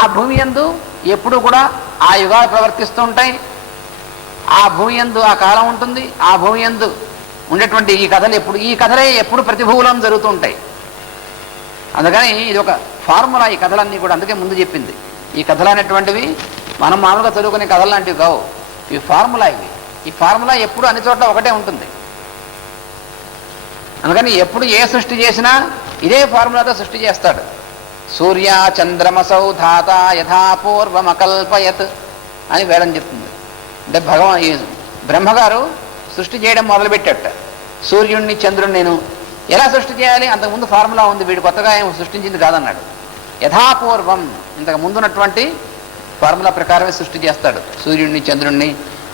ఆ భూమి యందు ఎప్పుడు కూడా ఆ యుగాలు ప్రవర్తిస్తూ ఉంటాయి. ఆ భూమి యందు ఆ కాలం ఉంటుంది. ఆ భూమి యందు ఉండేటువంటి ఈ కథలే ఎప్పుడు ప్రతి భూమిలో జరుగుతూ ఉంటాయి. అందుకని ఇది ఒక ఫార్ములా ఈ కథలన్నీ కూడా. అందుకే ముందు చెప్పింది ఈ కథలు అనేటువంటివి మనం మామూలుగా చదువుకునే కథలు లాంటివి కావు. ఇవి ఫార్ములా. ఈ ఫార్ములా ఎప్పుడు అన్ని చోట్ల ఒకటే ఉంటుంది. అందుకని ఎప్పుడు ఏ సృష్టి చేసినా ఇదే ఫార్ములాతో సృష్టి చేస్తాడు. సూర్య చంద్రమసౌ ధాత యథాపూర్వమకల్పయత్ అని వేదం చెప్తుంది. అంటే బ్రహ్మగారు సృష్టి చేయడం మొదలుపెట్టాట. సూర్యుడిని చంద్రుడిని నేను ఎలా సృష్టి చేయాలి, అంతకుముందు ఫార్ములా ఉంది, వీడు కొత్తగా ఏం సృష్టించింది కాదన్నాడు. యథాపూర్వం ఇంతకు ముందున్నటువంటి ఫార్ములా ప్రకారమే సృష్టి చేస్తాడు. సూర్యుడిని చంద్రుడిని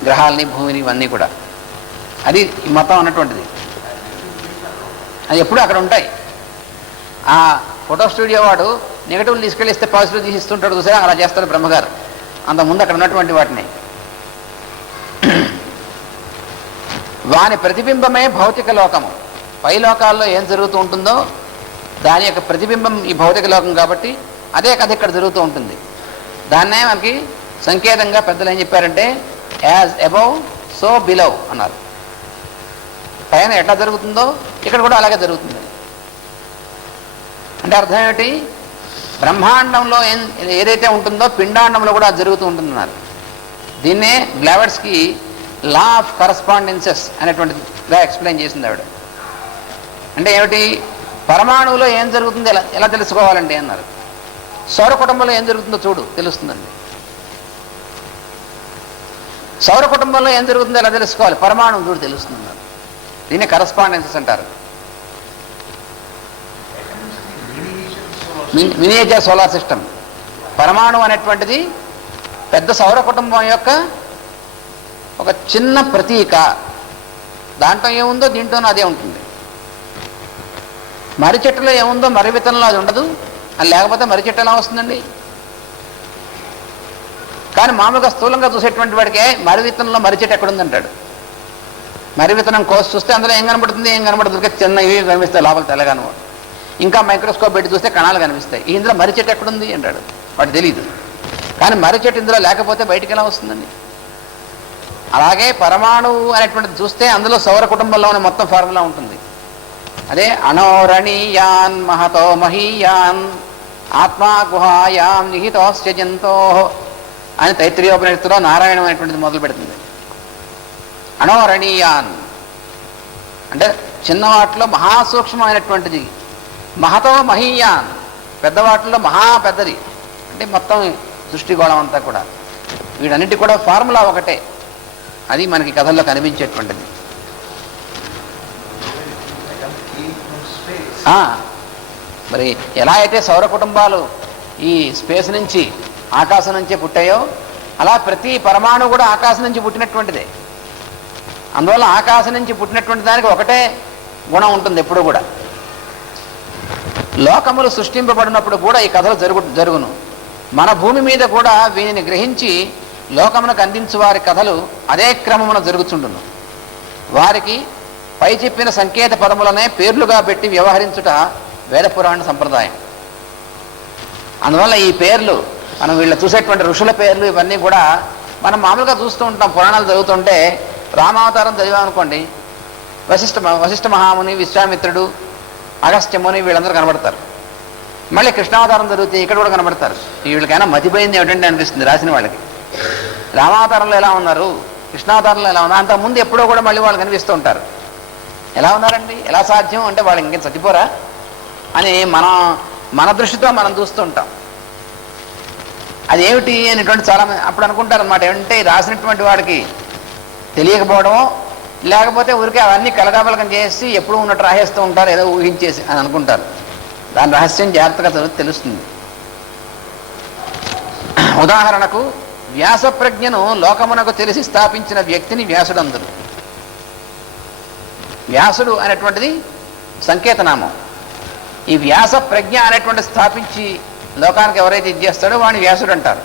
గ్రహాలని భూమిని ఇవన్నీ కూడా. అది మొత్తం అన్నటువంటిది. అది ఎప్పుడు అక్కడ ఉంటాయి. ఆ ఫోటో స్టూడియో వాడు నెగటివ్లు తీసుకెళ్ళిస్తే పాజిటివ్ తీసిస్తుంటాడు చూసారా, అలా చేస్తాడు బ్రహ్మగారు. అంతకుముందు అక్కడ ఉన్నటువంటి వాటిని వాని ప్రతిబింబమే భౌతిక లోకము. పై లోకాల్లో ఏం జరుగుతూ ఉంటుందో దాని యొక్క ప్రతిబింబం ఈ భౌతిక లోకం కాబట్టి అదే కథ ఇక్కడ జరుగుతూ ఉంటుంది. దాన్నే మనకి సంకేతంగా పెద్దలు ఏం చెప్పారంటే యాజ్ అబౌవ్ సో బిలో అన్నారు. పైన ఎట్లా జరుగుతుందో ఇక్కడ కూడా అలాగే జరుగుతుంది. అంటే అర్థం ఏమిటి, బ్రహ్మాండంలో ఏదైతే ఉంటుందో పిండాండంలో కూడా అది జరుగుతూ ఉంటుందన్నారు. దీన్నే బ్లావెట్స్కి లా ఆఫ్ కరస్పాండెన్సెస్ అనేటువంటిదిగా ఎక్స్ప్లెయిన్ చేసింది ఆవిడ. అంటే ఏమిటి, పరమాణువులో ఏం జరుగుతుందో ఎలా తెలుసుకోవాలండి అన్నారు. సౌర కుటుంబంలో ఏం జరుగుతుందో చూడు తెలుస్తుందండి. సౌర కుటుంబంలో ఏం జరుగుతుందో ఎలా తెలుసుకోవాలి, పరమాణువు చూడు తెలుస్తుందన్నారు. దీన్ని కరస్పాండెన్సెస్ అంటారు. Miniature solar system. పరమాణువు అనేటువంటిది పెద్ద సౌర కుటుంబం యొక్క ఒక చిన్న ప్రతీక. దాంట్లో ఏముందో దీంట్లోనూ అదే ఉంటుంది. మర్రి చెట్టులో ఏముందో మర్రి విత్తనంలో అది ఉండదు. అది లేకపోతే మర్రి చెట్టు ఎలా వస్తుందండి? కానీ మామూలుగా స్థూలంగా చూసేటువంటి వాడికే మర్రి విత్తనంలో మర్రి చెట్టు ఎక్కడుందంటాడు. మర్రి విత్తనం కోసి చూస్తే అందులో ఏం కనబడుతుంది, ఏం కనబడుతుంది, చిన్న ఇవి కనిపిస్తాయి లోపల తెల్లగాను. ఇంకా మైక్రోస్కోప్ పెట్టి చూస్తే కణాలు కనిపిస్తాయి. ఇందులో మర్రి చెట్టు ఎక్కడుంది అంటాడు, వాడు తెలియదు. కానీ మర్రి చెట్టు ఇందులో లేకపోతే బయటికి ఎలా వస్తుందండి? అలాగే పరమాణువు అనేటువంటిది చూస్తే అందులో సౌర కుటుంబంలోనే మొత్తం ఫార్ములా ఉంటుంది. అదే అణోరణీయాన్ మహతో మహీయాన్ ఆత్మా గుహాయాం నిహితోస్య జంతో అని తైత్రీయోపనిషత్తులో నారాయణం అనేటువంటిది మొదలు పెడుతుంది. అణోరణీయాన్ అంటే చిన్నవాటిలో మహాసూక్ష్మమైనటువంటిది, మహతో మహీయాన్ పెద్దవాటిలో మహా పెద్దది. అంటే మొత్తం సృష్టిగోళం అంతా కూడా వీటన్నిటి కూడా ఫార్ములా ఒకటే. అది మనకి కథల్లో కనిపించేటువంటిది. మరి ఎలా అయితే సౌర కుటుంబాలు ఈ స్పేస్ నుంచి ఆకాశం నుంచే పుట్టాయో అలా ప్రతి పరమాణు కూడా ఆకాశం నుంచి పుట్టినటువంటిదే. అందువల్ల ఆకాశం నుంచి పుట్టినటువంటి దానికి ఒకటే గుణం ఉంటుంది ఎప్పుడు కూడా. లోకములు సృష్టింపబడినప్పుడు కూడా ఈ కథలు జరుగును. మన భూమి మీద కూడా వీనిని గ్రహించి లోకమునకు అందించు వారి కథలు అదే క్రమమున జరుగుతుండును. వారికి పై చెప్పిన సంకేత పదములనే పేర్లుగా పెట్టి వ్యవహరించుట వేదపురాణ సంప్రదాయం. అందువల్ల ఈ పేర్లు మనం వీళ్ళు చూసేటువంటి ఋషుల పేర్లు ఇవన్నీ కూడా మనం మామూలుగా చూస్తూ ఉంటాం. పురాణాలు చదువుతుంటే రామావతారం చదివామనుకోండి, వశిష్ఠ మహాముని, విశ్వామిత్రుడు, అగస్త్యముని వీళ్ళందరూ కనబడతారు. మళ్ళీ కృష్ణావతారం చదివితే ఇక్కడ కూడా కనబడతారు. వీళ్ళకైనా మతిపోయింది ఏమిటంటే అనిపిస్తుంది రాసిన వాళ్ళకి. రామావతారంలో ఎలా ఉన్నారు, కృష్ణావతారంలో ఎలా ఉన్నారు, అంతకుముందు ఎప్పుడో కూడా మళ్ళీ వాళ్ళు కనిపిస్తూ ఉంటారు. ఎలా ఉన్నారండి, ఎలా సాధ్యం అంటే వాళ్ళు ఇంకేం చచ్చిపోరా అని మన దృష్టితో మనం చూస్తూ ఉంటాం. అదేమిటి అనేటువంటి చాలా అప్పుడు అనుకుంటారు అనమాట. ఏమంటే రాసినటువంటి వాడికి తెలియకపోవడమో లేకపోతే ఊరికే అవన్నీ కలగాబలకం చేసి ఎప్పుడు ఉన్నట్టు రాసేస్తూ ఉంటారు, ఏదో ఊహించేసి అని అనుకుంటారు. దాని రహస్యం జాగ్రత్తగా చదివితే తెలుస్తుంది. ఉదాహరణకు వ్యాస ప్రజ్ఞను లోకమునకు తెలిసి స్థాపించిన వ్యక్తిని వ్యాసుడు అందరు. వ్యాసుడు అనేటువంటిది సంకేతనామం. ఈ వ్యాస ప్రజ్ఞ అనేటువంటి స్థాపించి లోకానికి ఎవరైతే ఇది చేస్తాడో వాడిని వ్యాసుడు అంటారు.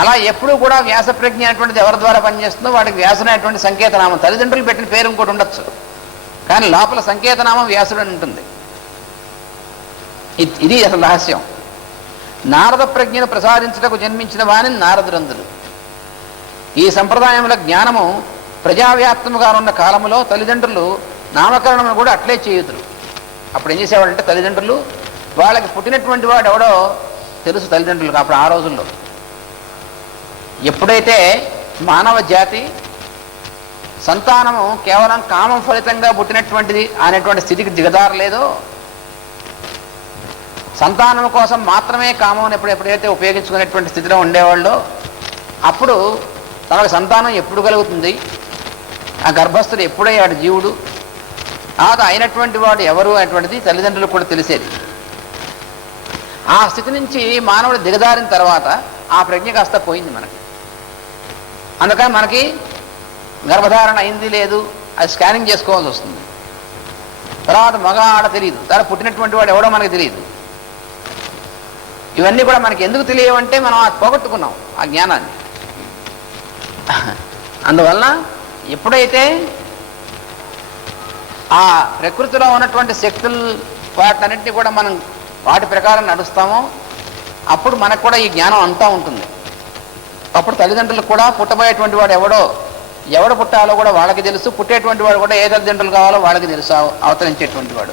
అలా ఎప్పుడూ కూడా వ్యాస ప్రజ్ఞ అనేటువంటిది ఎవరి ద్వారా పనిచేస్తుందో వాడికి వ్యాసుడు అనేటువంటి సంకేతనామం. తల్లిదండ్రులు పెట్టిన పేరు ఇంకోటి ఉండొచ్చు, కానీ లోపల సంకేతనామం వ్యాసుడు అని ఉంటుంది. ఇది అసలు రహస్యం. నారద ప్రజ్ఞను ప్రసాదించుటకు జన్మించిన వాని నారదురందులు. ఈ సంప్రదాయంలో జ్ఞానము ప్రజావ్యాప్తముగా ఉన్న కాలములో తల్లిదండ్రులు నామకరణను కూడా అట్లే చేయుదురు. అప్పుడు ఏం చేసేవాడంటే తల్లిదండ్రులు వాళ్ళకి పుట్టినటువంటి వాడు ఎవడో తెలుసు తల్లిదండ్రులకు. అప్పుడు ఆ రోజుల్లో ఎప్పుడైతే మానవ జాతి సంతానము కేవలం కామం ఫలితంగా పుట్టినటువంటిది అనేటువంటి స్థితికి దిగజారలేదో, సంతానం కోసం మాత్రమే కామం ఎప్పుడైతే ఉపయోగించుకునేటువంటి స్థితిలో ఉండేవాళ్ళో, అప్పుడు తనకు సంతానం ఎప్పుడు కలుగుతుంది, ఆ గర్భస్థుడు ఎప్పుడయ్యాడు జీవుడు, అది అయినటువంటి వాడు ఎవరు అనేటువంటిది తల్లిదండ్రులకు కూడా తెలిసేది. ఆ స్థితి నుంచి మానవుడు దిగజారిన తర్వాత ఆ ప్రజ్ఞ కాస్త పోయింది మనకి. అందుకని మనకి గర్భధారణ అయింది లేదు, అది స్కానింగ్ చేసుకోవాల్సి వస్తుంది. తర్వాత మగ ఆడ తెలియదు, తన పుట్టినటువంటి వాడు ఎవడో మనకి తెలియదు. ఇవన్నీ కూడా మనకి ఎందుకు తెలియవంటే మనం అది పోగొట్టుకున్నాం ఆ జ్ఞానాన్ని. అందువల్ల ఎప్పుడైతే ఆ ప్రకృతిలో ఉన్నటువంటి శక్తులు వాటినన్నింటినీ కూడా మనం వాటి ప్రకారం నడుస్తామో అప్పుడు మనకు కూడా ఈ జ్ఞానం అంతా ఉంటుంది. అప్పుడు తల్లిదండ్రులకు కూడా పుట్టబోయేటువంటి వాడు ఎవడు పుట్టాలో కూడా వాళ్ళకి తెలుసు, పుట్టేటువంటి వాడు కూడా ఏ తల్లిదండ్రులు కావాలో వాళ్ళకి తెలుసు, అవతరించేటువంటి వాడు.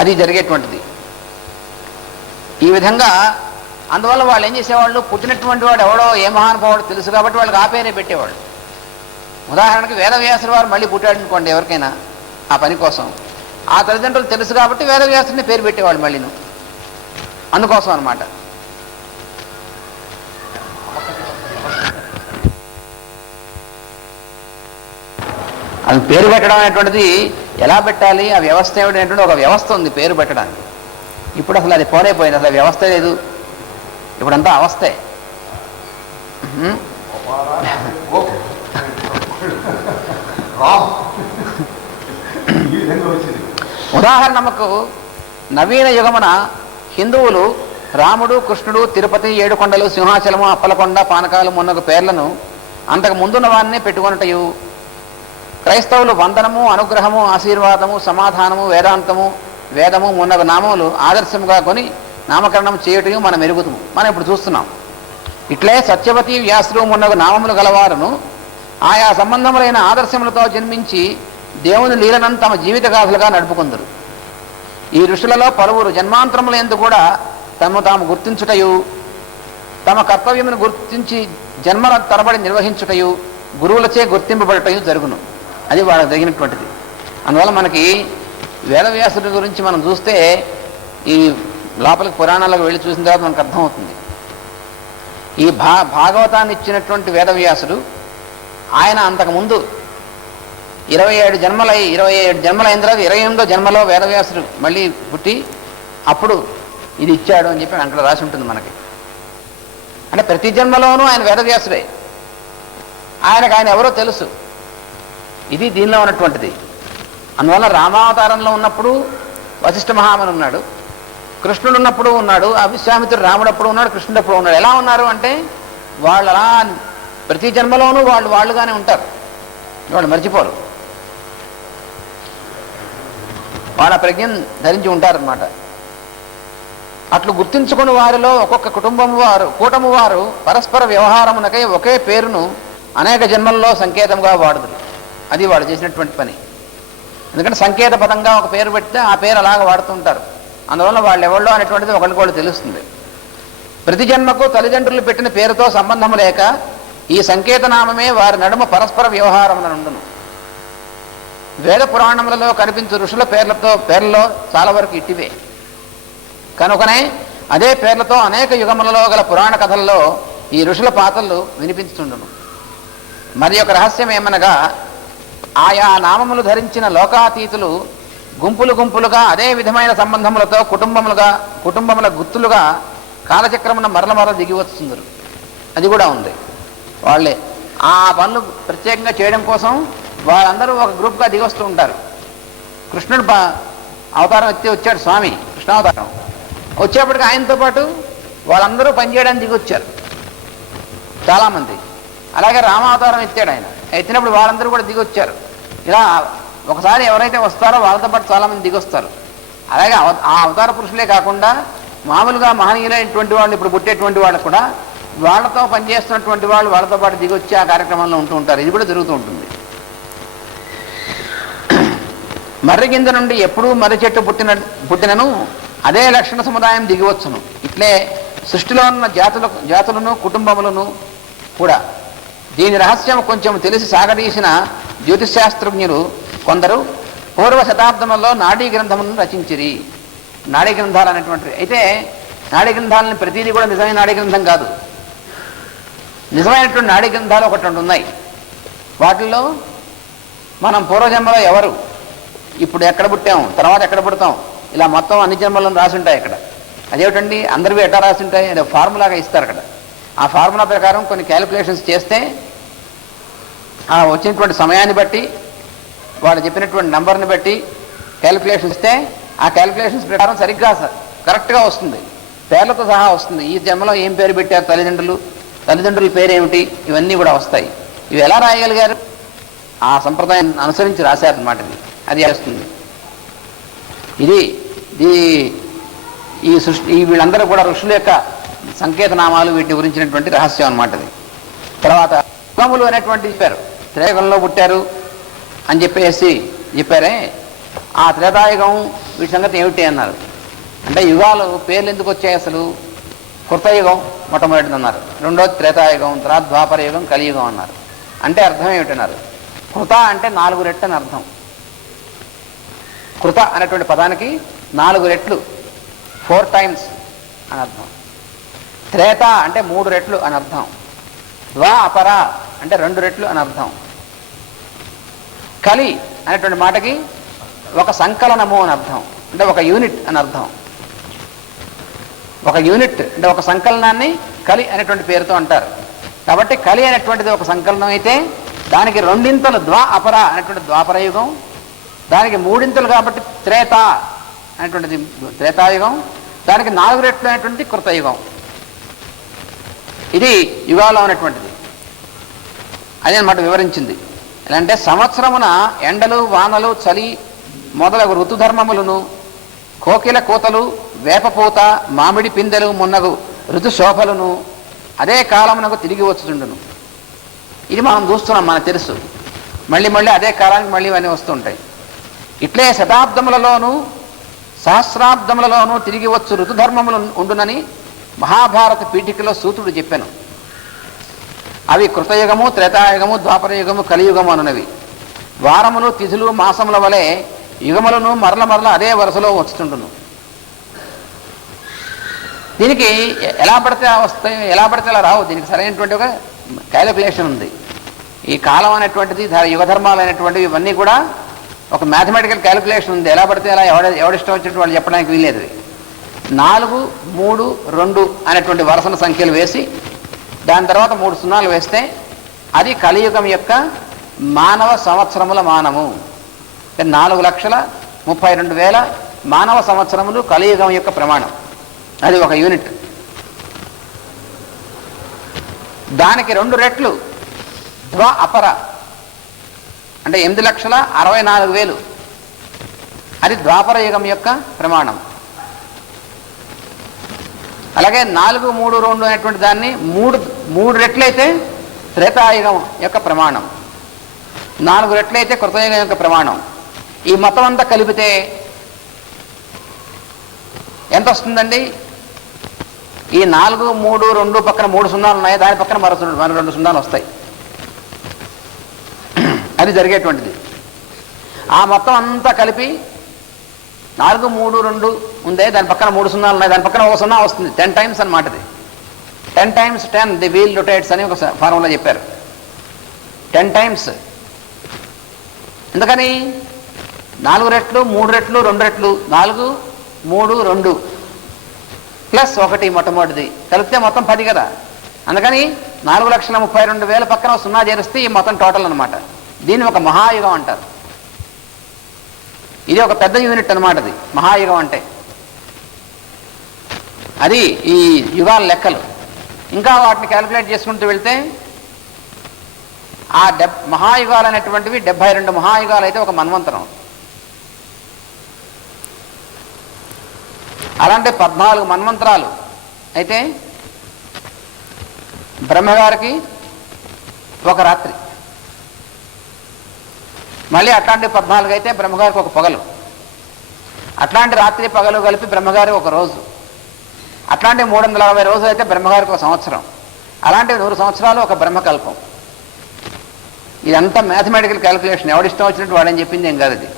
అది జరిగేటువంటిది. ఈ విధంగా అందువల్ల వాళ్ళు ఏం చేసేవాళ్ళు, పుట్టినటువంటి వాడు ఎవడో ఏ మహానుభావుడు తెలుసు కాబట్టి వాళ్ళకి ఆ పేరే పెట్టేవాళ్ళు. ఉదాహరణకి వేదవ్యాసుల వారు మళ్ళీ పుట్టాడు అనుకోండి ఎవరికైనా ఆ పని కోసం, ఆ తల్లిదండ్రులు తెలుసు కాబట్టి వేదవ్యాసుని పేరు పెట్టేవాళ్ళు మళ్ళీను. అందుకోసం అన్నమాట. అది పేరు పెట్టడం అనేటువంటిది ఎలా పెట్టాలి, ఆ వ్యవస్థ ఏమిటనేటువంటి ఒక వ్యవస్థ ఉంది పేరు పెట్టడానికి. ఇప్పుడు అసలు అది పోయినది, అసలు వ్యవస్థ లేదు, ఇప్పుడంతా అవస్థే. ఉదాహరణకు నవీన యుగమున హిందువులు రాముడు, కృష్ణుడు, తిరుపతి, ఏడుకొండలు, సింహాచలము, అప్పలకొండ, పానకాలు మున్నగు పేర్లను అంతకు ముందున్న వారిని పెట్టుకొనుటయు, క్రైస్తవులు వందనము, అనుగ్రహము, ఆశీర్వాదము, సమాధానము, వేదాంతము, వేదము మున్నగు నామములు ఆదర్శముగా కొని నామకరణం చేయుటయు మనం ఎరుగుతాము. మనం ఇప్పుడు చూస్తున్నాం. ఇట్లే సత్యవతి, వ్యాసులు మున్నగు నామములు గలవారును ఆయా సంబంధములైన ఆదర్శములతో జన్మించి దేవుని లీలలను తమ జీవిత గాథలుగా నడుపుకుందరు. ఈ ఋషులలో పలువురు జన్మాంతరములందు కూడా తమను తాము గుర్తించుటయు, తమ కర్తవ్యమును గుర్తించి జన్మల తరబడి నిర్వహించుటయు, గురువులచే గుర్తింపబడటయు జరుగును. అది వాళ్ళకి జరిగినటువంటిది. అందువల్ల మనకి వేదవ్యాసుడి గురించి మనం చూస్తే ఈ లోపలికి పురాణాలకు వెళ్ళి చూసిన తర్వాత మనకు అర్థమవుతుంది. ఈ భాగవతాన్ని ఇచ్చినటువంటి వేదవ్యాసుడు ఆయన అంతకుముందు 27 జన్మలైన తర్వాత 28వ జన్మలో వేదవ్యాసుడు మళ్ళీ పుట్టి అప్పుడు ఇది ఇచ్చాడు అని చెప్పి అక్కడ రాసి ఉంటుంది మనకి. అంటే ప్రతి జన్మలోనూ ఆయన వేదవ్యాసుడే, ఆయన ఎవరో తెలుసు. ఇది దీనిలో ఉన్నటువంటిది. అందువల్ల రామావతారంలో ఉన్నప్పుడు వశిష్ఠ మహాముని ఉన్నాడు, కృష్ణుడు ఉన్నప్పుడు ఉన్నాడు, ఆ విశ్వామిత్రుడు రాముడు అప్పుడు ఉన్నాడు, కృష్ణుడు అప్పుడు ఉన్నాడు. ఎలా ఉన్నారు అంటే వాళ్ళు అలా ప్రతి జన్మలోనూ వాళ్ళుగానే ఉంటారు, వాళ్ళు మర్చిపోరు, వాళ్ళ ప్రజ్ఞను ధరించి ఉంటారన్నమాట. అట్లు గుర్తించుకుని వారిలో ఒక్కొక్క కూటము వారు పరస్పర వ్యవహారమునకై ఒకే పేరును అనేక జన్మల్లో సంకేతంగా వాడుదురు. అది వాళ్ళు చేసినటువంటి పని. ఎందుకంటే సంకేత పదంగా ఒక పేరు పెడితే ఆ పేరు అలాగ వాడుతుంటారు. అందువల్ల వాళ్ళు ఎవళ్ళో అనేటువంటిది ఒకరికొకళ్ళు తెలుస్తుంది. ప్రతి జన్మకు తల్లిదండ్రులు పెట్టిన పేరుతో సంబంధము లేక ఈ సంకేతనామమే వారి నడుమ పరస్పర వ్యవహారమునందును. వేద పురాణములలో కనిపించు ఋషుల పేర్లలో చాలా వరకు ఇట్టివే. కనుకనే అదే పేర్లతో అనేక యుగములలో గల పురాణ కథల్లో ఈ ఋషుల పాత్రలు వినిపించుండును. మరి ఒక రహస్యం ఏమనగా ఆయా నామములు ధరించిన లోకాతీతులు గుంపులుగా అదే విధమైన సంబంధములతో కుటుంబముల గుర్తులుగా కాలచక్రమున మరల దిగి వస్తుందరు. అది కూడా ఉంది. వాళ్ళే ఆ పనులు ప్రత్యేకంగా చేయడం కోసం వాళ్ళందరూ ఒక గ్రూప్గా దిగొస్తూ ఉంటారు. కృష్ణుడు అవతారం ఎత్తి వచ్చాడు, స్వామి కృష్ణావతారం వచ్చేప్పటికి ఆయనతో పాటు వాళ్ళందరూ పనిచేయడానికి దిగొచ్చారు చాలామంది. అలాగే రామావతారం ఎత్తాడు, ఆయన ఎత్తినప్పుడు వాళ్ళందరూ కూడా దిగొచ్చారు. ఇలా ఒకసారి ఎవరైతే వస్తారో వాళ్ళతో పాటు చాలామంది దిగొస్తారు. అలాగే ఆ అవతార పురుషులే కాకుండా మామూలుగా మహనీయులైనటువంటి వాళ్ళు ఇప్పుడు పుట్టేటువంటి వాళ్ళు కూడా వాళ్ళతో పనిచేస్తున్నటువంటి వాళ్ళు వాళ్ళతో పాటు దిగొచ్చి ఆ కార్యక్రమంలో ఉంటూ ఉంటారు. ఇది కూడా జరుగుతూ ఉంటుంది. మర్రి గింజ నుండి ఎప్పుడూ మర్రి చెట్టు పుట్టినను అదే లక్షణ సముదాయం దిగివచ్చును. ఇట్లే సృష్టిలో ఉన్న జాతులను కుటుంబములను కూడా. దీని రహస్యం కొంచెం తెలిసి సాగదీసిన జ్యోతిశాస్త్రజ్ఞులు కొందరు పూర్వ శతాబ్దంలో నాడీ గ్రంథములను రచించిరి. నాడీ గ్రంథాలు అనేటువంటివి అయితే నాడీ గ్రంథాలని ప్రతిదీ కూడా నిజమైన నాడీ గ్రంథం కాదు. నిజమైనటువంటి నాడీ గ్రంథాలు ఒకటి రెండు ఉన్నాయి. వాటిల్లో మనం పూర్వజన్మలో ఎవరు, ఇప్పుడు ఎక్కడ పుట్టాం, తర్వాత ఎక్కడ పుడతాం, ఇలా మొత్తం అన్ని జన్మలను రాసి ఉంటాయి అక్కడ. అదేమిటండి అందరివి ఎట్లా రాసి ఉంటాయి, అదే ఫార్ములాగా ఇస్తారు అక్కడ. ఆ ఫార్ములా ప్రకారం కొన్ని క్యాలిక్యులేషన్స్ చేస్తే ఆ వచ్చినటువంటి సమయాన్ని బట్టి వాడు చెప్పినటువంటి నంబర్ని బట్టి క్యాలిక్యులేషన్ ఇస్తే ఆ క్యాలిక్యులేషన్స్ ప్రకారం సరిగ్గా కరెక్ట్గా వస్తుంది, పేర్లతో సహా వస్తుంది. ఈ జన్మలో ఏం పేరు పెట్టారు తల్లిదండ్రుల పేరేమిటి, ఇవన్నీ కూడా వస్తాయి. ఇవి ఎలా రాయగలిగారు, ఆ సంప్రదాయాన్ని అనుసరించి రాశారనమాట. అది వస్తుంది. ఇది ఈ సృష్టి వీళ్ళందరూ కూడా ఋషుల యొక్క సంకేతనామాలు, వీటిని గురించినటువంటి రహస్యం అనమాట. అది తర్వాత యుగములు అనేటువంటి చెప్పారు. త్రేతాయుగంలో పుట్టారు అని చెప్పారే, ఆ త్రేతాయుగం వీటి సంగతి ఏమిటి అన్నారు. అంటే యుగాలు పేర్లు ఎందుకు వచ్చాయి అసలు. కృతయుగం మొట్టమొదటిది అన్నారు, రెండోది త్రేతాయుగం, తర్వాత ద్వాపరయుగం, కలియుగం అన్నారు. అంటే అర్థం ఏమిటన్నారు. కృత అంటే 4 రెట్లు అని అర్థం. కృత అనేటువంటి పదానికి 4 రెట్లు, 4 times అని అర్థం. త్రేత అంటే 3 రెట్లు అని అర్థం. ద్వా అపర అంటే 2 రెట్లు అని అర్థం. కలి అనేటువంటి మాటకి ఒక సంకలనము అని అర్థం, అంటే ఒక యూనిట్ అని అర్థం. ఒక యూనిట్ అంటే ఒక సంకలనాన్ని కలి అనేటువంటి పేరుతో అంటారు. కాబట్టి కలి అనేటువంటిది ఒక సంకలనం అయితే దానికి 2 ద్వా అపర అనేటువంటి ద్వాపరయుగం, దానికి 3 కాబట్టి త్రేత అనేటువంటిది త్రేతాయుగం, దానికి 4 రెట్లు అనేటువంటిది కృతయుగం. ఇది యుగాలో అనేటువంటిది. అదే అన్నమాట వివరించింది. ఎలా అంటే సంవత్సరమున ఎండలు, వానలు, చలి మొదలగు ఋతుధర్మములను, కోకిల కూతలు, వేపపూత, మామిడి పిందెలు మున్నగు ఋతుశోభలను అదే కాలమునకు తిరిగి వచ్చుతుండును. ఇది మనం చూస్తున్నాం, మనకు తెలుసు. మళ్ళీ అదే కాలానికి మళ్ళీ ఇవన్నీ వస్తుంటాయి. ఇట్లే శతాబ్దములలోనూ సహస్రాబ్దములలోనూ తిరిగి వచ్చు ఋతుధర్మములు ఉండునని మహాభారత పీఠికలో సూతుడు చెప్పాను. అవి కృతయుగము, త్రేతాయుగము, ద్వాపరయుగము, కలియుగము అనునవి. వారములు, తిథులు, మాసముల వలె యుగములను మరల అదే వరుసలో వచ్చుతుండును. దీనికి ఎలా పడితే వస్తాయి, ఎలా పడితే అలా రావు. దీనికి సరైనటువంటి ఒక క్యాలిక్యులేషన్ ఉంది. ఈ కాలం అనేటువంటిది, యుగధర్మాలు అనేటువంటివి ఇవన్నీ కూడా ఒక మ్యాథమెటికల్ క్యాలిక్యులేషన్ ఉంది. ఎలా పడితే అలా ఎవడిష్టం వచ్చినట్టు వాళ్ళు చెప్పడానికి వీల్లేదు. 4, 3, 2 అనేటువంటి వరుసల సంఖ్యలు వేసి దాని తర్వాత 3 సున్నాలు వేస్తే అది కలియుగం యొక్క మానవ సంవత్సరముల మానము. 4,32,000 మానవ సంవత్సరములు కలియుగం యొక్క ప్రమాణం. అది ఒక యూనిట్. దానికి 2 రెట్లు ద్వా అపర అంటే 8,64,000 అది ద్వాపర యుగం యొక్క ప్రమాణం. అలాగే 4, 3, 2 అనేటువంటి దాన్ని 3 రెట్లయితే త్రేతాయుగం యొక్క ప్రమాణం, 4 రెట్లయితే కృతయుగం యొక్క ప్రమాణం. ఈ మొత్తం అంతా కలిపితే ఎంత వస్తుందండి? ఈ 4, 3, 2 పక్కన 3 సున్నాలు ఉన్నాయి, దాని పక్కన మరో 2 సున్నాలు వస్తాయి. అది జరిగేటువంటిది. ఆ మొత్తం అంతా కలిపి 4, 3, 2 ఉందే, దాని పక్కన 3 సున్నాలు ఉన్నాయి, దాని పక్కన 1 సున్నా వస్తుంది. 10 times అన్నమాట. ఇది 10 times 10 ది వీల్ రొటేట్స్ అని ఒక ఫార్ములా చెప్పారు. 10 times. ఎందుకని 4 రెట్లు, 3 రెట్లు, 2 రెట్లు, 4, 3, 2 ప్లస్ 1 మొట్టమొదటిది కలిపితే మొత్తం 10 కదా. అందుకని 4,32,000 పక్కన 0 చేరిస్తే ఈ మొత్తం టోటల్ అనమాట. దీన్ని ఒక మహాయుగం అంటారు. ఇది ఒక పెద్ద యూనిట్ అనమాట. అది మహాయుగం అంటే. అది ఈ యుగాల లెక్కలు. ఇంకా వాటిని క్యాలిక్యులేట్ చేసుకుంటూ వెళ్తే ఆ మహాయుగాలు అనేటువంటివి 72 మహాయుగాలు అయితే ఒక మన్వంతరం. అలాంటి 14 మన్వంతరాలు అయితే బ్రహ్మగారికి ఒక రాత్రి, మళ్ళీ అట్లాంటి 14 అయితే బ్రహ్మగారికి ఒక పగలు, అట్లాంటి రాత్రి పగలు కలిపి బ్రహ్మగారి ఒక రోజు, అట్లాంటి 360 రోజులు అయితే బ్రహ్మగారికి ఒక సంవత్సరం, అలాంటి 100 సంవత్సరాలు ఒక బ్రహ్మకల్పం. ఇదంతా మ్యాథమెటికల్ క్యాలిక్యులేషన్, ఎవడిష్టం వచ్చినట్టు వాడని చెప్పింది ఏం కాదు. అది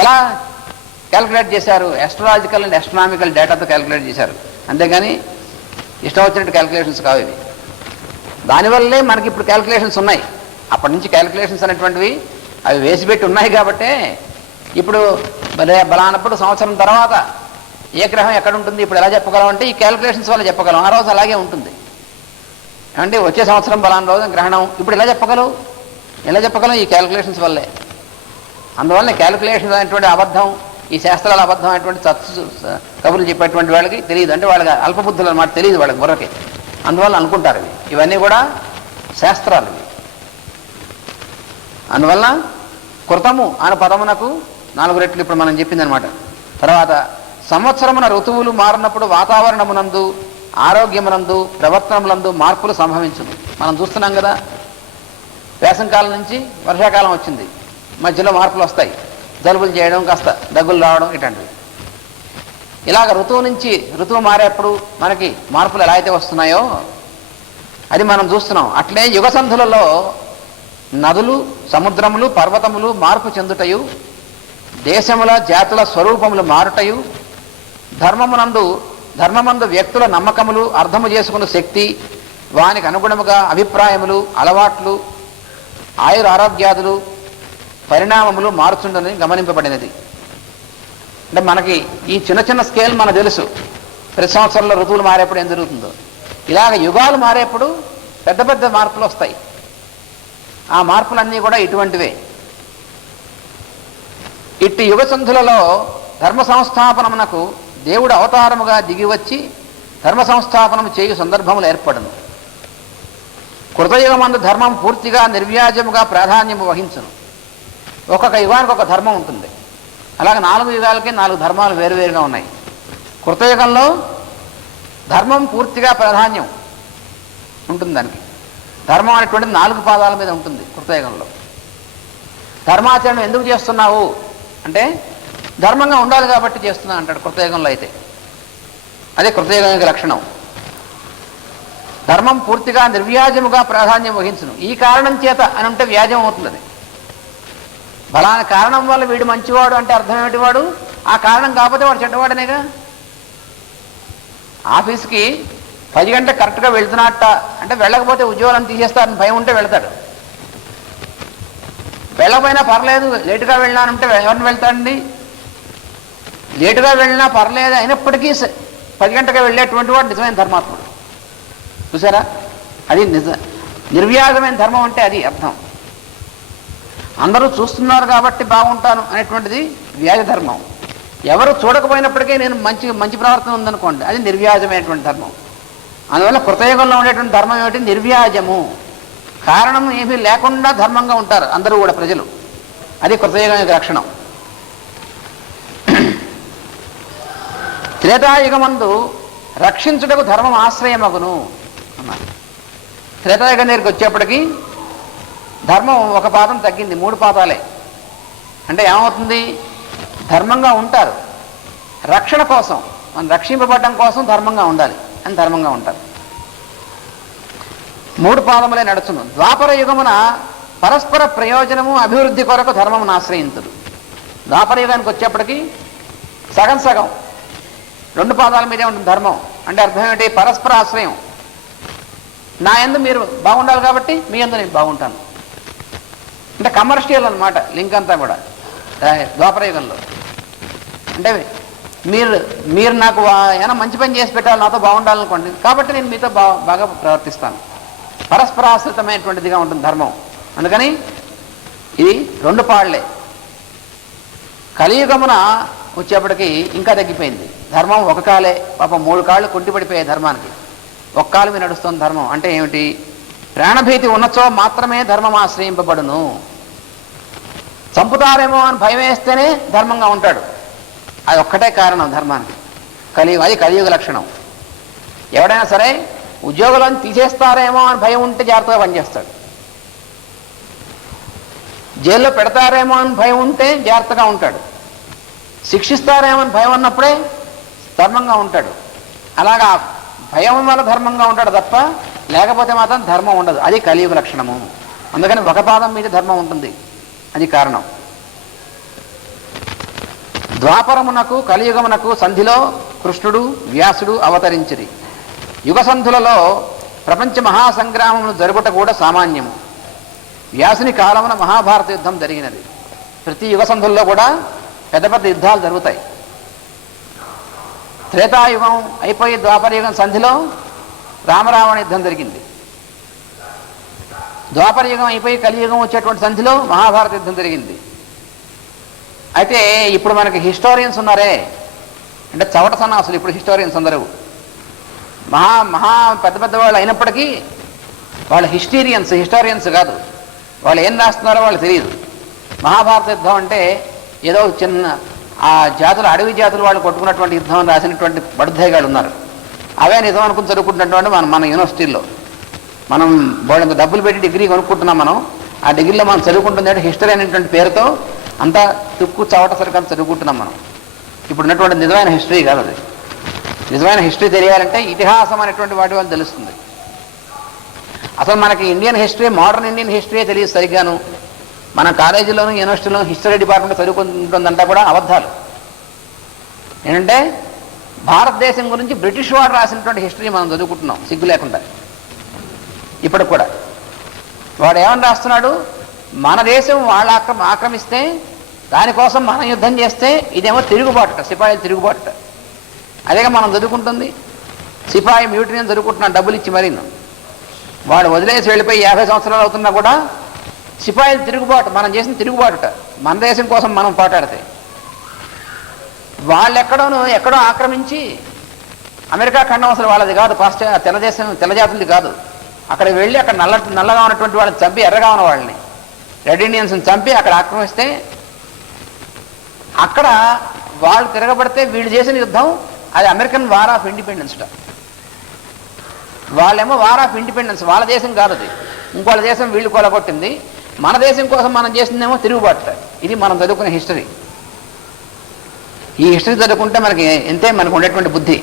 ఎలా క్యాలిక్యులేట్ చేశారు? ఆస్ట్రాలజికల్ అండ్ ఆస్ట్రానామికల్ డేటాతో క్యాలిక్యులేట్ చేశారు, అంతేగాని ఇష్టం వచ్చినట్టు క్యాలిక్యులేషన్స్ కావు ఇవి. దానివల్లే మనకి ఇప్పుడు క్యాలిక్యులేషన్స్ ఉన్నాయి. అప్పటి నుంచి క్యాలిక్యులేషన్స్ అనేటువంటివి అవి వేసిపెట్టి ఉన్నాయి కాబట్టే ఇప్పుడు బలానప్పుడు సంవత్సరం తర్వాత ఏ గ్రహం ఎక్కడ ఉంటుంది ఇప్పుడు ఎలా చెప్పగలం అంటే ఈ క్యాలిక్యులేషన్స్ వల్ల చెప్పగలం. ఆ రోజు అలాగే ఉంటుంది. అంటే వచ్చే సంవత్సరం బలాన రోజు గ్రహణం ఇప్పుడు ఎలా చెప్పగలం? ఈ క్యాలిక్యులేషన్స్ వల్లే. అందువల్ల క్యాలిక్యులేషన్స్ అనేటువంటి అబద్ధం, ఈ శాస్త్రాల అబద్ధం అనేటువంటి కబుర్లు చెప్పేటువంటి వాళ్ళకి తెలియదు. అంటే వాళ్ళకి అల్పబుద్ధులు అన్నమాట, తెలియదు వాళ్ళకి బుర్రకి. అందువల్ల అనుకుంటారు ఇవన్నీ కూడా శాస్త్రాలు. అందువల్ల కృతము అనే పదమునకు 4 రెట్లు ఇప్పుడు మనం చెప్పిందనమాట. తర్వాత సంవత్సరమున ఋతువులు మారినప్పుడు వాతావరణమునందు, ఆరోగ్యమునందు, ప్రవర్తనములందు మార్పులు సంభవించును. మనం చూస్తున్నాం కదా, వేసంకాలం నుంచి వర్షాకాలం వచ్చింది, మధ్యలో మార్పులు వస్తాయి. జలుబులు చేయడం, కాస్త దగ్గులు రావడం, ఇట్లాంటివి. ఇలాగ ఋతువు మారేప్పుడు మనకి మార్పులు ఎలా అయితే వస్తున్నాయో అది మనం చూస్తున్నాం. అట్లే యుగసంధులలో నదులు, సముద్రములు, పర్వతములు మార్పు చెందుటయు, దేశముల జాతుల స్వరూపములు మారుటయు, ధర్మమందు వ్యక్తుల నమ్మకములు, అర్థము చేసుకున్న శక్తి, వానికి అనుగుణముగా అభిప్రాయములు, అలవాట్లు, ఆయురారోగ్యాదులు, పరిణామములు మారుచుండని గమనింపబడినది. అంటే మనకి ఈ చిన్న స్కేల్ మనకు తెలుసు. ప్రతి సంవత్సరంలో ఋతువులు మారేప్పుడు ఏం జరుగుతుందో, ఇలాగ యుగాలు మారేప్పుడు పెద్ద మార్పులు వస్తాయి. ఆ మార్పులన్నీ కూడా ఇటువంటివే. ఇట్టి యుగ సంధులలో ధర్మ సంస్థాపనమునకు దేవుడు అవతారముగా దిగివచ్చి ధర్మ సంస్థాపనము చేయు సందర్భములు ఏర్పడును. కృతయుగమందు ధర్మం పూర్తిగా నిర్వ్యాజముగా ప్రాధాన్యము వహించును. ఒక్కొక్క యుగానికి ఒక ధర్మం ఉంటుంది. అలాగే 4 యుగాలకి 4 ధర్మాలు వేరువేరుగా ఉన్నాయి. కృతయుగంలో ధర్మం పూర్తిగా ప్రాధాన్యం ఉంటుంది. దానికి ధర్మం అనేటువంటిది 4 పాదాల మీద ఉంటుంది. కృతయుగంలో ధర్మాచరణ ఎందుకు చేస్తున్నావు అంటే ధర్మంగా ఉండాలి కాబట్టి చేస్తున్నా అంటాడు కృతయుగంలో అయితే. అదే కృతయుగం యొక్క లక్షణం. ధర్మం పూర్తిగా నిర్వ్యాజముగా ప్రాధాన్యం వహించును. ఈ కారణం చేత అని ఉంటే వ్యాజం అవుతుంది. బలాన కారణం వల్ల వీడు మంచివాడు అంటే అర్థం ఏమిటి? వాడు ఆ కారణం కాకపోతే వాడు చెడ్డవాడనేగా. ఆఫీస్కి 10 గంటలకు కరెక్ట్గా వెళ్తున్నట్ట అంటే వెళ్ళకపోతే ఉద్యోగాలను తీసేస్తారని భయం ఉంటే వెళ్తాడు. వెళ్ళకపోయినా పర్లేదు, లేటుగా వెళ్ళానంటే ఎవరిని వెళ్తాడండి? లేటుగా వెళ్ళినా పర్లేదు అయినప్పటికీ 10 గంటగా వెళ్ళేటువంటి వాడు నిజమైన ధర్మాత్ముడు. చూసారా, అది నిర్వ్యాజమైన ధర్మం అంటే అది అర్థం. అందరూ చూస్తున్నారు కాబట్టి బాగుంటాను అనేటువంటిది వ్యాజ ధర్మం. ఎవరు చూడకపోయినప్పటికీ నేను మంచి ప్రవర్తన ఉందనుకోండి, అది నిర్వ్యాజమైనటువంటి ధర్మం. అందువల్ల కృతయుగంలో ఉండేటువంటి ధర్మం ఏమిటి? నిర్వ్యాజము. కారణం ఏమీ లేకుండా ధర్మంగా ఉంటారు అందరూ కూడా ప్రజలు. అది కృతయుగం యొక్క లక్షణం. త్రేతాయుగమందు రక్షించుటకు ధర్మం ఆశ్రయమగును అన్నారు. త్రేతాయుగం దగ్గరికి వచ్చేప్పటికీ ధర్మం ఒక పాదం తగ్గింది, 3 పాదాలే. అంటే ఏమవుతుంది? ధర్మంగా ఉంటారు, రక్షణ కోసం, మనం రక్షింపబడడం కోసం ధర్మంగా ఉండాలి అని ధర్మంగా ఉంటారు. 3 పాదములే నడుచును. ద్వాపర యుగమున పరస్పర ప్రయోజనము అభివృద్ధి కొరకు ధర్మమును ఆశ్రయించుడు. ద్వాపర యుగానికి వచ్చేప్పటికీ సగం 2 పాదాల మీదే ఉంటుంది ధర్మం. అంటే అర్థం ఏంటి? పరస్పర ఆశ్రయం. నా యందు మీరు బాగుండాలి కాబట్టి మీ యందు నేను బాగుంటాను. అంటే కమర్షియల్ అన్నమాట లింక్ అంతా కూడా ద్వాపరయుగంలో. అంటే మీరు నాకు ఏమైనా మంచి పని చేసి పెట్టాలి, నాతో బాగుండాలనుకోండి, కాబట్టి నేను మీతో బాగా ప్రవర్తిస్తాను. పరస్పరాశ్రితమైనటువంటిదిగా ఉంటుంది ధర్మం. అందుకని ఇది 2 పాళ్లే. కలియుగమున వచ్చేప్పటికి ఇంకా తగ్గిపోయింది ధర్మం. 1 కాలే, పాపం 3 కాళ్ళు కుంటిపడిపోయాయి ధర్మానికి. 1 కాలు మీద నడుస్తుంది ధర్మం. అంటే ఏమిటి? ప్రాణభీతి ఉన్నచో మాత్రమే ధర్మం ఆశ్రయింపబడును. చంపుతారేమో అని భయం వేస్తేనే ధర్మంగా ఉంటాడు. అది ఒక్కటే కారణం ధర్మానికి. అది కలియుగ లక్షణం. ఎవడైనా సరే ఉద్యోగాలను తీసేస్తారేమో అని భయం ఉంటే జాగ్రత్తగా పనిచేస్తాడు. జైల్లో పెడతారేమో అని భయం ఉంటే జాగ్రత్తగా ఉంటాడు. శిక్షిస్తారేమో అని భయం ఉన్నప్పుడే ధర్మంగా ఉంటాడు. అలాగా భయం వల్ల ధర్మంగా ఉంటాడు తప్ప లేకపోతే మాత్రం ధర్మం ఉండదు. అది కలియుగ లక్షణము. అందుకని ఒక పాదం మీద ధర్మం ఉంటుంది. అది కారణం. ద్వాపరమునకు కలియుగమునకు సంధిలో కృష్ణుడు వ్యాసుడు అవతరించిరి. యుగ సంధులలో ప్రపంచ మహాసంగ్రామమును జరుగుట కూడా సామాన్యము. వ్యాసుని కాలమున మహాభారత యుద్ధం జరిగినది. ప్రతి యుగ సంధుల్లో కూడా పెద్ద పెద్ద యుద్ధాలు జరుగుతాయి. త్రేతాయుగం అయిపోయి ద్వాపరయుగం సంధిలో రామరావణ యుద్ధం జరిగింది. ద్వాపరయుగం అయిపోయి కలియుగం వచ్చేటువంటి సంధిలో మహాభారత యుద్ధం జరిగింది. అయితే ఇప్పుడు మనకి హిస్టోరియన్స్ ఉన్నారే, అంటే చవట సన్నాసులు ఇప్పుడు హిస్టోరియన్స్ అందరూ మహా పెద్ద పెద్ద వాళ్ళు అయినప్పటికీ వాళ్ళు హిస్టోరియన్స్ కాదు. వాళ్ళు ఏం రాస్తున్నారో వాళ్ళు తెలియదు. మహాభారత యుద్ధం అంటే ఏదో చిన్న ఆ జాతులు అడవి జాతులు వాళ్ళు కొట్టుకున్నటువంటి యుద్ధం రాసినటువంటి బడుద్దేగాళ్ళు ఉన్నారు. అవే నిజం అనుకుని చదువుకుంటున్నటువంటి మన యూనివర్సిటీల్లో మనం బోళ్ళంత డబ్బులు పెట్టి డిగ్రీ కొనుక్కుంటున్నాం. మనం ఆ డిగ్రీలో మనం చదువుకుంటుంది హిస్టరీ అనేటువంటి పేరుతో అంతా తుక్కు చవట సరికంత చదువుకుంటున్నాం మనం. ఇప్పుడు ఉన్నటువంటి నిజమైన హిస్టరీ కాదు అది. నిజమైన హిస్టరీ తెలియాలంటే ఇతిహాసం అనేటువంటి వాటి వల్ల తెలుస్తుంది. అసలు మనకి Indian history, modern Indian history తెలియదు సరిగ్గాను. మన కాలేజీలోను యూనివర్సిటీలోను హిస్టరీ డిపార్ట్మెంట్ చదువుకుంటుందంతా కూడా అబద్ధాలు. ఏంటంటే భారతదేశం గురించి బ్రిటిష్ వాడు రాసినటువంటి హిస్టరీ మనం చదువుకుంటున్నాం సిగ్గు లేకుండా. ఇప్పుడు కూడా వాడు ఏమని రాస్తున్నాడు, మన దేశం వాళ్ళు ఆక్రమిస్తే దానికోసం మనం యుద్ధం చేస్తే ఇదేమో తిరుగుబాటుట, సిపాయిలు తిరుగుబాటుట. అదేగా మనం చదువుకుంటుంది. సిపాయి మ్యూటరీ అని చదువుకుంటున్నాం డబ్బులు ఇచ్చి మరీ. వాడు వదిలేసి వెళ్ళిపోయి 50 సంవత్సరాలు అవుతున్నా కూడా సిపాయిలు తిరుగుబాటు, మనం చేసిన తిరుగుబాటుట. మన దేశం కోసం మనం పోటాడితే వాళ్ళు ఎక్కడో ఆక్రమించి, అమెరికా ఖండం అసలు వాళ్ళది కాదు, తెల్లజాతులది కాదు. అక్కడ వెళ్ళి అక్కడ నల్లగా ఉన్నటువంటి వాళ్ళని చంపి, ఎర్రగా ఉన్న వాళ్ళని రెడ్ ఇండియన్స్ని చంపి అక్కడ ఆక్రమిస్తే, అక్కడ వాళ్ళు తిరగబడితే వీళ్ళు చేసిన యుద్ధం అది అమెరికన్ వార్ ఆఫ్ ఇండిపెండెన్స్. వాళ్ళేమో వార్ ఆఫ్ ఇండిపెండెన్స్, వాళ్ళ దేశం కాదు అది, ఇంకోళ్ళ దేశం వీళ్ళు కొలగొట్టింది. మన దేశం కోసం మనం చేసిందేమో తిరుగుబాటు. ఇది మనం చదువుకునే హిస్టరీ. ఈ హిస్టరీ చదువుకుంటే మనకి ఎంతే మనకు ఉండేటువంటి బుద్ధి.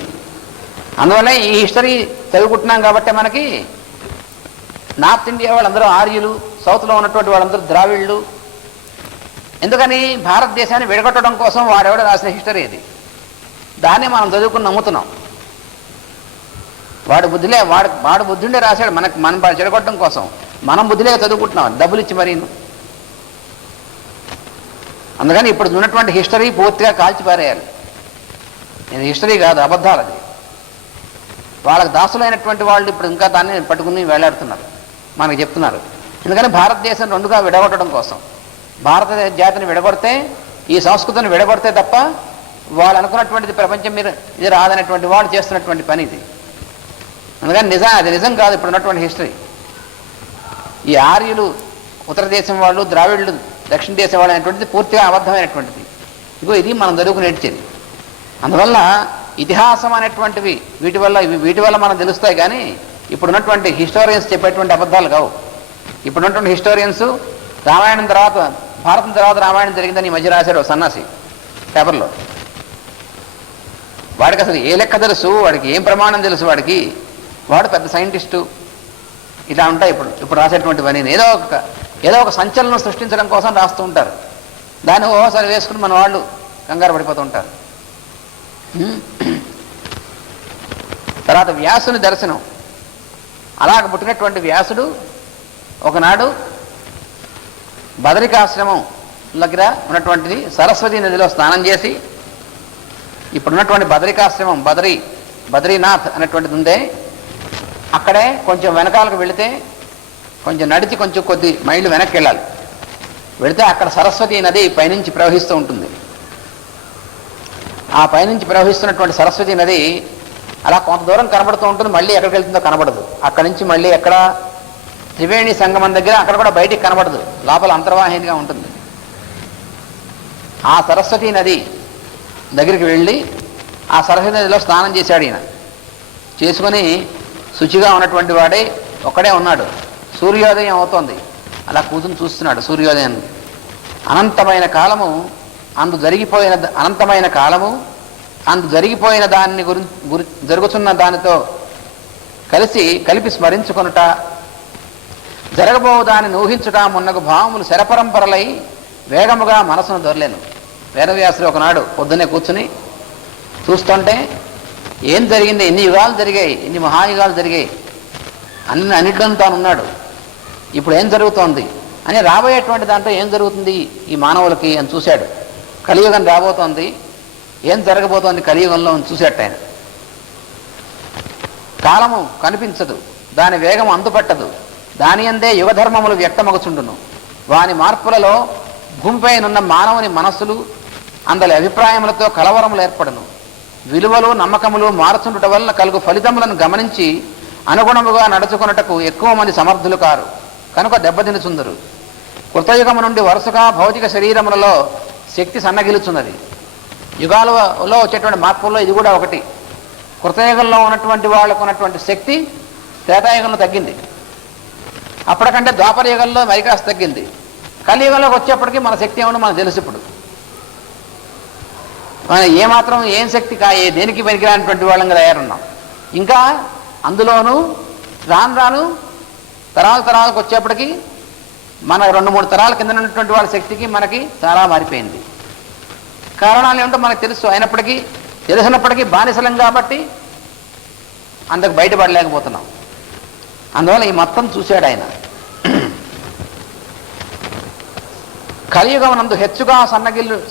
అందువల్ల ఈ హిస్టరీ చదువుకుంటున్నాం కాబట్టి మనకి నార్త్ ఇండియా వాళ్ళందరూ ఆర్యులు, సౌత్లో ఉన్నటువంటి వాళ్ళందరూ ద్రావిళ్ళు. ఎందుకని భారతదేశాన్ని విడగొట్టడం కోసం వాడెవడ రాసిన హిస్టరీ ఇది. దాన్ని మనం చదువుకుని నమ్ముతున్నాం. వాడు బుద్ధుండే రాశాడు మనం చెడగొట్టడం కోసం. మనం బుద్ధిలే చదువుకుంటున్నాం డబ్బులు ఇచ్చి మరీ. అందుకని ఇప్పుడు ఉన్నటువంటి హిస్టరీ పూర్తిగా కాల్చిపారేయాలి. ఇది హిస్టరీ కాదు, అబద్ధాలు. అది వాళ్ళకి దాసులైనటువంటి వాళ్ళు ఇప్పుడు ఇంకా దాన్ని పట్టుకుని వేలాడుతున్నారు, మనకు చెప్తున్నారు. ఎందుకని భారతదేశం రెండుగా విడగొట్టడం కోసం. భారత జాతిని విడగొడితే, ఈ సంస్కృతిని విడగొడితే తప్ప వాళ్ళు అనుకున్నటువంటిది ప్రపంచం మీద ఇది రాదనేటువంటి వాళ్ళు చేస్తున్నటువంటి పని ఇది. అందుకని అది నిజం కాదు ఇప్పుడు ఉన్నటువంటి హిస్టరీ. ఈ ఆర్యులు ఉత్తర దేశం వాళ్ళు, ద్రావిడులు దక్షిణ దేశం వాళ్ళు అనేటువంటిది పూర్తిగా అబద్ధమైనటువంటిది. ఇది మనం చదువుకుని నేర్చేది. అందువల్ల ఇతిహాసం అనేటువంటివి వీటి వల్ల మనం తెలుస్తాయి. కానీ ఇప్పుడున్నటువంటి హిస్టోరియన్స్ చెప్పేటువంటి అబద్ధాలు కావు. ఇప్పుడున్నటువంటి హిస్టోరియన్స్ రామాయణం తర్వాత, భారతం తర్వాత రామాయణం జరిగిందని ఈ మధ్య రాశాడు సన్నాసి పేపర్లో. వాడికి అసలు ఏ లెక్క తెలుసు, వాడికి ఏం ప్రమాణం తెలుసు, వాడు పెద్ద సైంటిస్టు. ఇలా ఉంటాయి ఇప్పుడు రాసేటువంటివన్నీ. ఏదో ఒక సంచలనం సృష్టించడం కోసం రాస్తూ ఉంటారు. దాన్ని ఓసారి వేసుకుని మన వాళ్ళు కంగారు పడిపోతూ ఉంటారు. తర్వాత వ్యాసుని దర్శనం. అలాగ పుట్టినటువంటి వ్యాసుడు ఒకనాడు బదరికాశ్రమం దగ్గర ఉన్నటువంటిది సరస్వతి నదిలో స్నానం చేసి, ఇప్పుడున్నటువంటి బదరికాశ్రమం బద్రీనాథ్ అనేటువంటిది ఉందే, అక్కడే కొంచెం వెనకాలకు వెళితే, కొంచెం నడిచి కొద్ది మైళ్ళు వెనక్కి వెళ్ళాలి. వెళితే అక్కడ సరస్వతి నది పైనుంచి ప్రవహిస్తూ ఉంటుంది. ఆ పైనుంచి ప్రవహిస్తున్నటువంటి సరస్వతి నది అలా కొంత దూరం కనబడుతూ ఉంటుంది. మళ్ళీ ఎక్కడికి వెళ్తుందో కనబడదు. అక్కడి నుంచి మళ్ళీ ఎక్కడ త్రివేణి సంగమం దగ్గర అక్కడ కూడా బయటికి కనబడదు, లోపల అంతర్వాహినిగా ఉంటుంది. ఆ సరస్వతీ నది దగ్గరికి వెళ్ళి ఆ సరస్వతీ నదిలో స్నానం చేశాడు. ఈయన చేసుకొని శుచిగా ఉన్నటువంటి వాడే ఒక్కడే ఉన్నాడు. సూర్యోదయం అవుతోంది. అలా కూతుని చూస్తున్నాడు సూర్యోదయాన్ని. అనంతమైన కాలము అందు జరిగిపోయిన దాన్ని జరుగుతున్న దానితో కలిపి స్మరించుకొనుట, జరగబో దానిని ఊహించుట మున్నగు భావములు శరపరంపరలై వేగముగా మనసును దొరలేను. వేదవ్యాసుడు ఒకనాడు పొద్దున్నే కూర్చుని చూస్తుంటే ఏం జరిగింది, ఎన్ని యుగాలు జరిగాయి, ఎన్ని మహాయుగాలు జరిగాయి, అన్నిట్లోనూ తాను ఉన్నాడు. ఇప్పుడు ఏం జరుగుతోంది అని, రాబోయేటువంటి దాంట్లో ఏం జరుగుతుంది ఈ మానవులకి అని చూశాడు. కలియుగం రాబోతోంది, ఏం జరగబోతోంది కలియుగంలో అని చూశాడు ఆయన. కాలము కనిపించదు, దాని వేగం అందుపట్టదు, దాని అందే యుగధర్మములు వ్యక్తమగుచుండును. వాని మార్పులలో భూమిపైనున్న మానవుని మనస్సులు అందరి అభిప్రాయములతో కలవరములు ఏర్పడును. విలువలు నమ్మకములు మారుచుండుట వలన కలుగు ఫలితములను గమనించి అనుగుణముగా నడుచుకున్నటకు ఎక్కువ మంది సమర్థులు కారు, కనుక దెబ్బతినుచుందరు. కృతయుగము నుండి వరుసగా భౌతిక శరీరములలో శక్తి సన్నగిలుచున్నది. యుగాలలో వచ్చేటువంటి మార్పుల్లో ఇది కూడా ఒకటి. కృతయుగంలో ఉన్నటువంటి వాళ్ళకు ఉన్నటువంటి శక్తి త్రేతాయుగంలో తగ్గింది. అప్పటికంటే ద్వాపర యుగంలో మరి కాస్త తగ్గింది. కలియుగంలోకి వచ్చేప్పటికీ మన శక్తి ఏమన్నా మనకు తెలుసు. ఇప్పుడు మనం ఏమాత్రం ఏం శక్తి దేనికి పనికిరానటువంటి వాళ్ళంగా తయారున్నాం. ఇంకా అందులోనూ రాను తరాలకు వచ్చేప్పటికీ మన 2-3 తరాల కింద ఉన్నటువంటి వాళ్ళ శక్తికి మనకి చాలా మారిపోయింది. కారణాలు ఏమిటో మనకు తెలుసు. అయినప్పటికీ తెలిసినప్పటికీ బానిసలం కాబట్టి అందుకు బయటపడలేకపోతున్నాం. అందువల్ల ఈ మొత్తం చూశాడు ఆయన. కలియుగమునందు హెచ్చుగా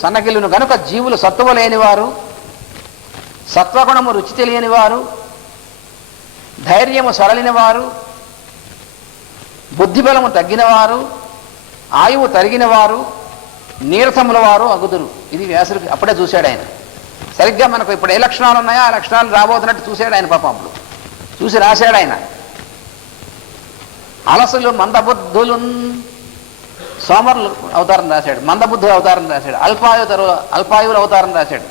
సన్నగిల్లును గనుక జీవులు సత్తువ లేనివారు, సత్వగుణము రుచి తెలియని వారు, ధైర్యము సడలినవారు, బుద్ధిబలము తగ్గినవారు, ఆయువు తరిగిన వారు, నీరసముల వారు అగుదురు. ఇది వ్యాసుడికి అప్పుడే చూశాడు ఆయన. సరిగ్గా మనకు ఇప్పుడు ఏ లక్షణాలు ఉన్నాయో ఆ లక్షణాలు రాబోతున్నట్టు చూశాడు ఆయన. పాపం అప్పుడు చూసి రాశాడు ఆయన. అలసులు మందబుద్ధులు సోమరులు అవతారం రాశాడు, మందబుద్ధులు అవతారం రాశాడు, అల్పాయువుల అవతారం రాశాడు.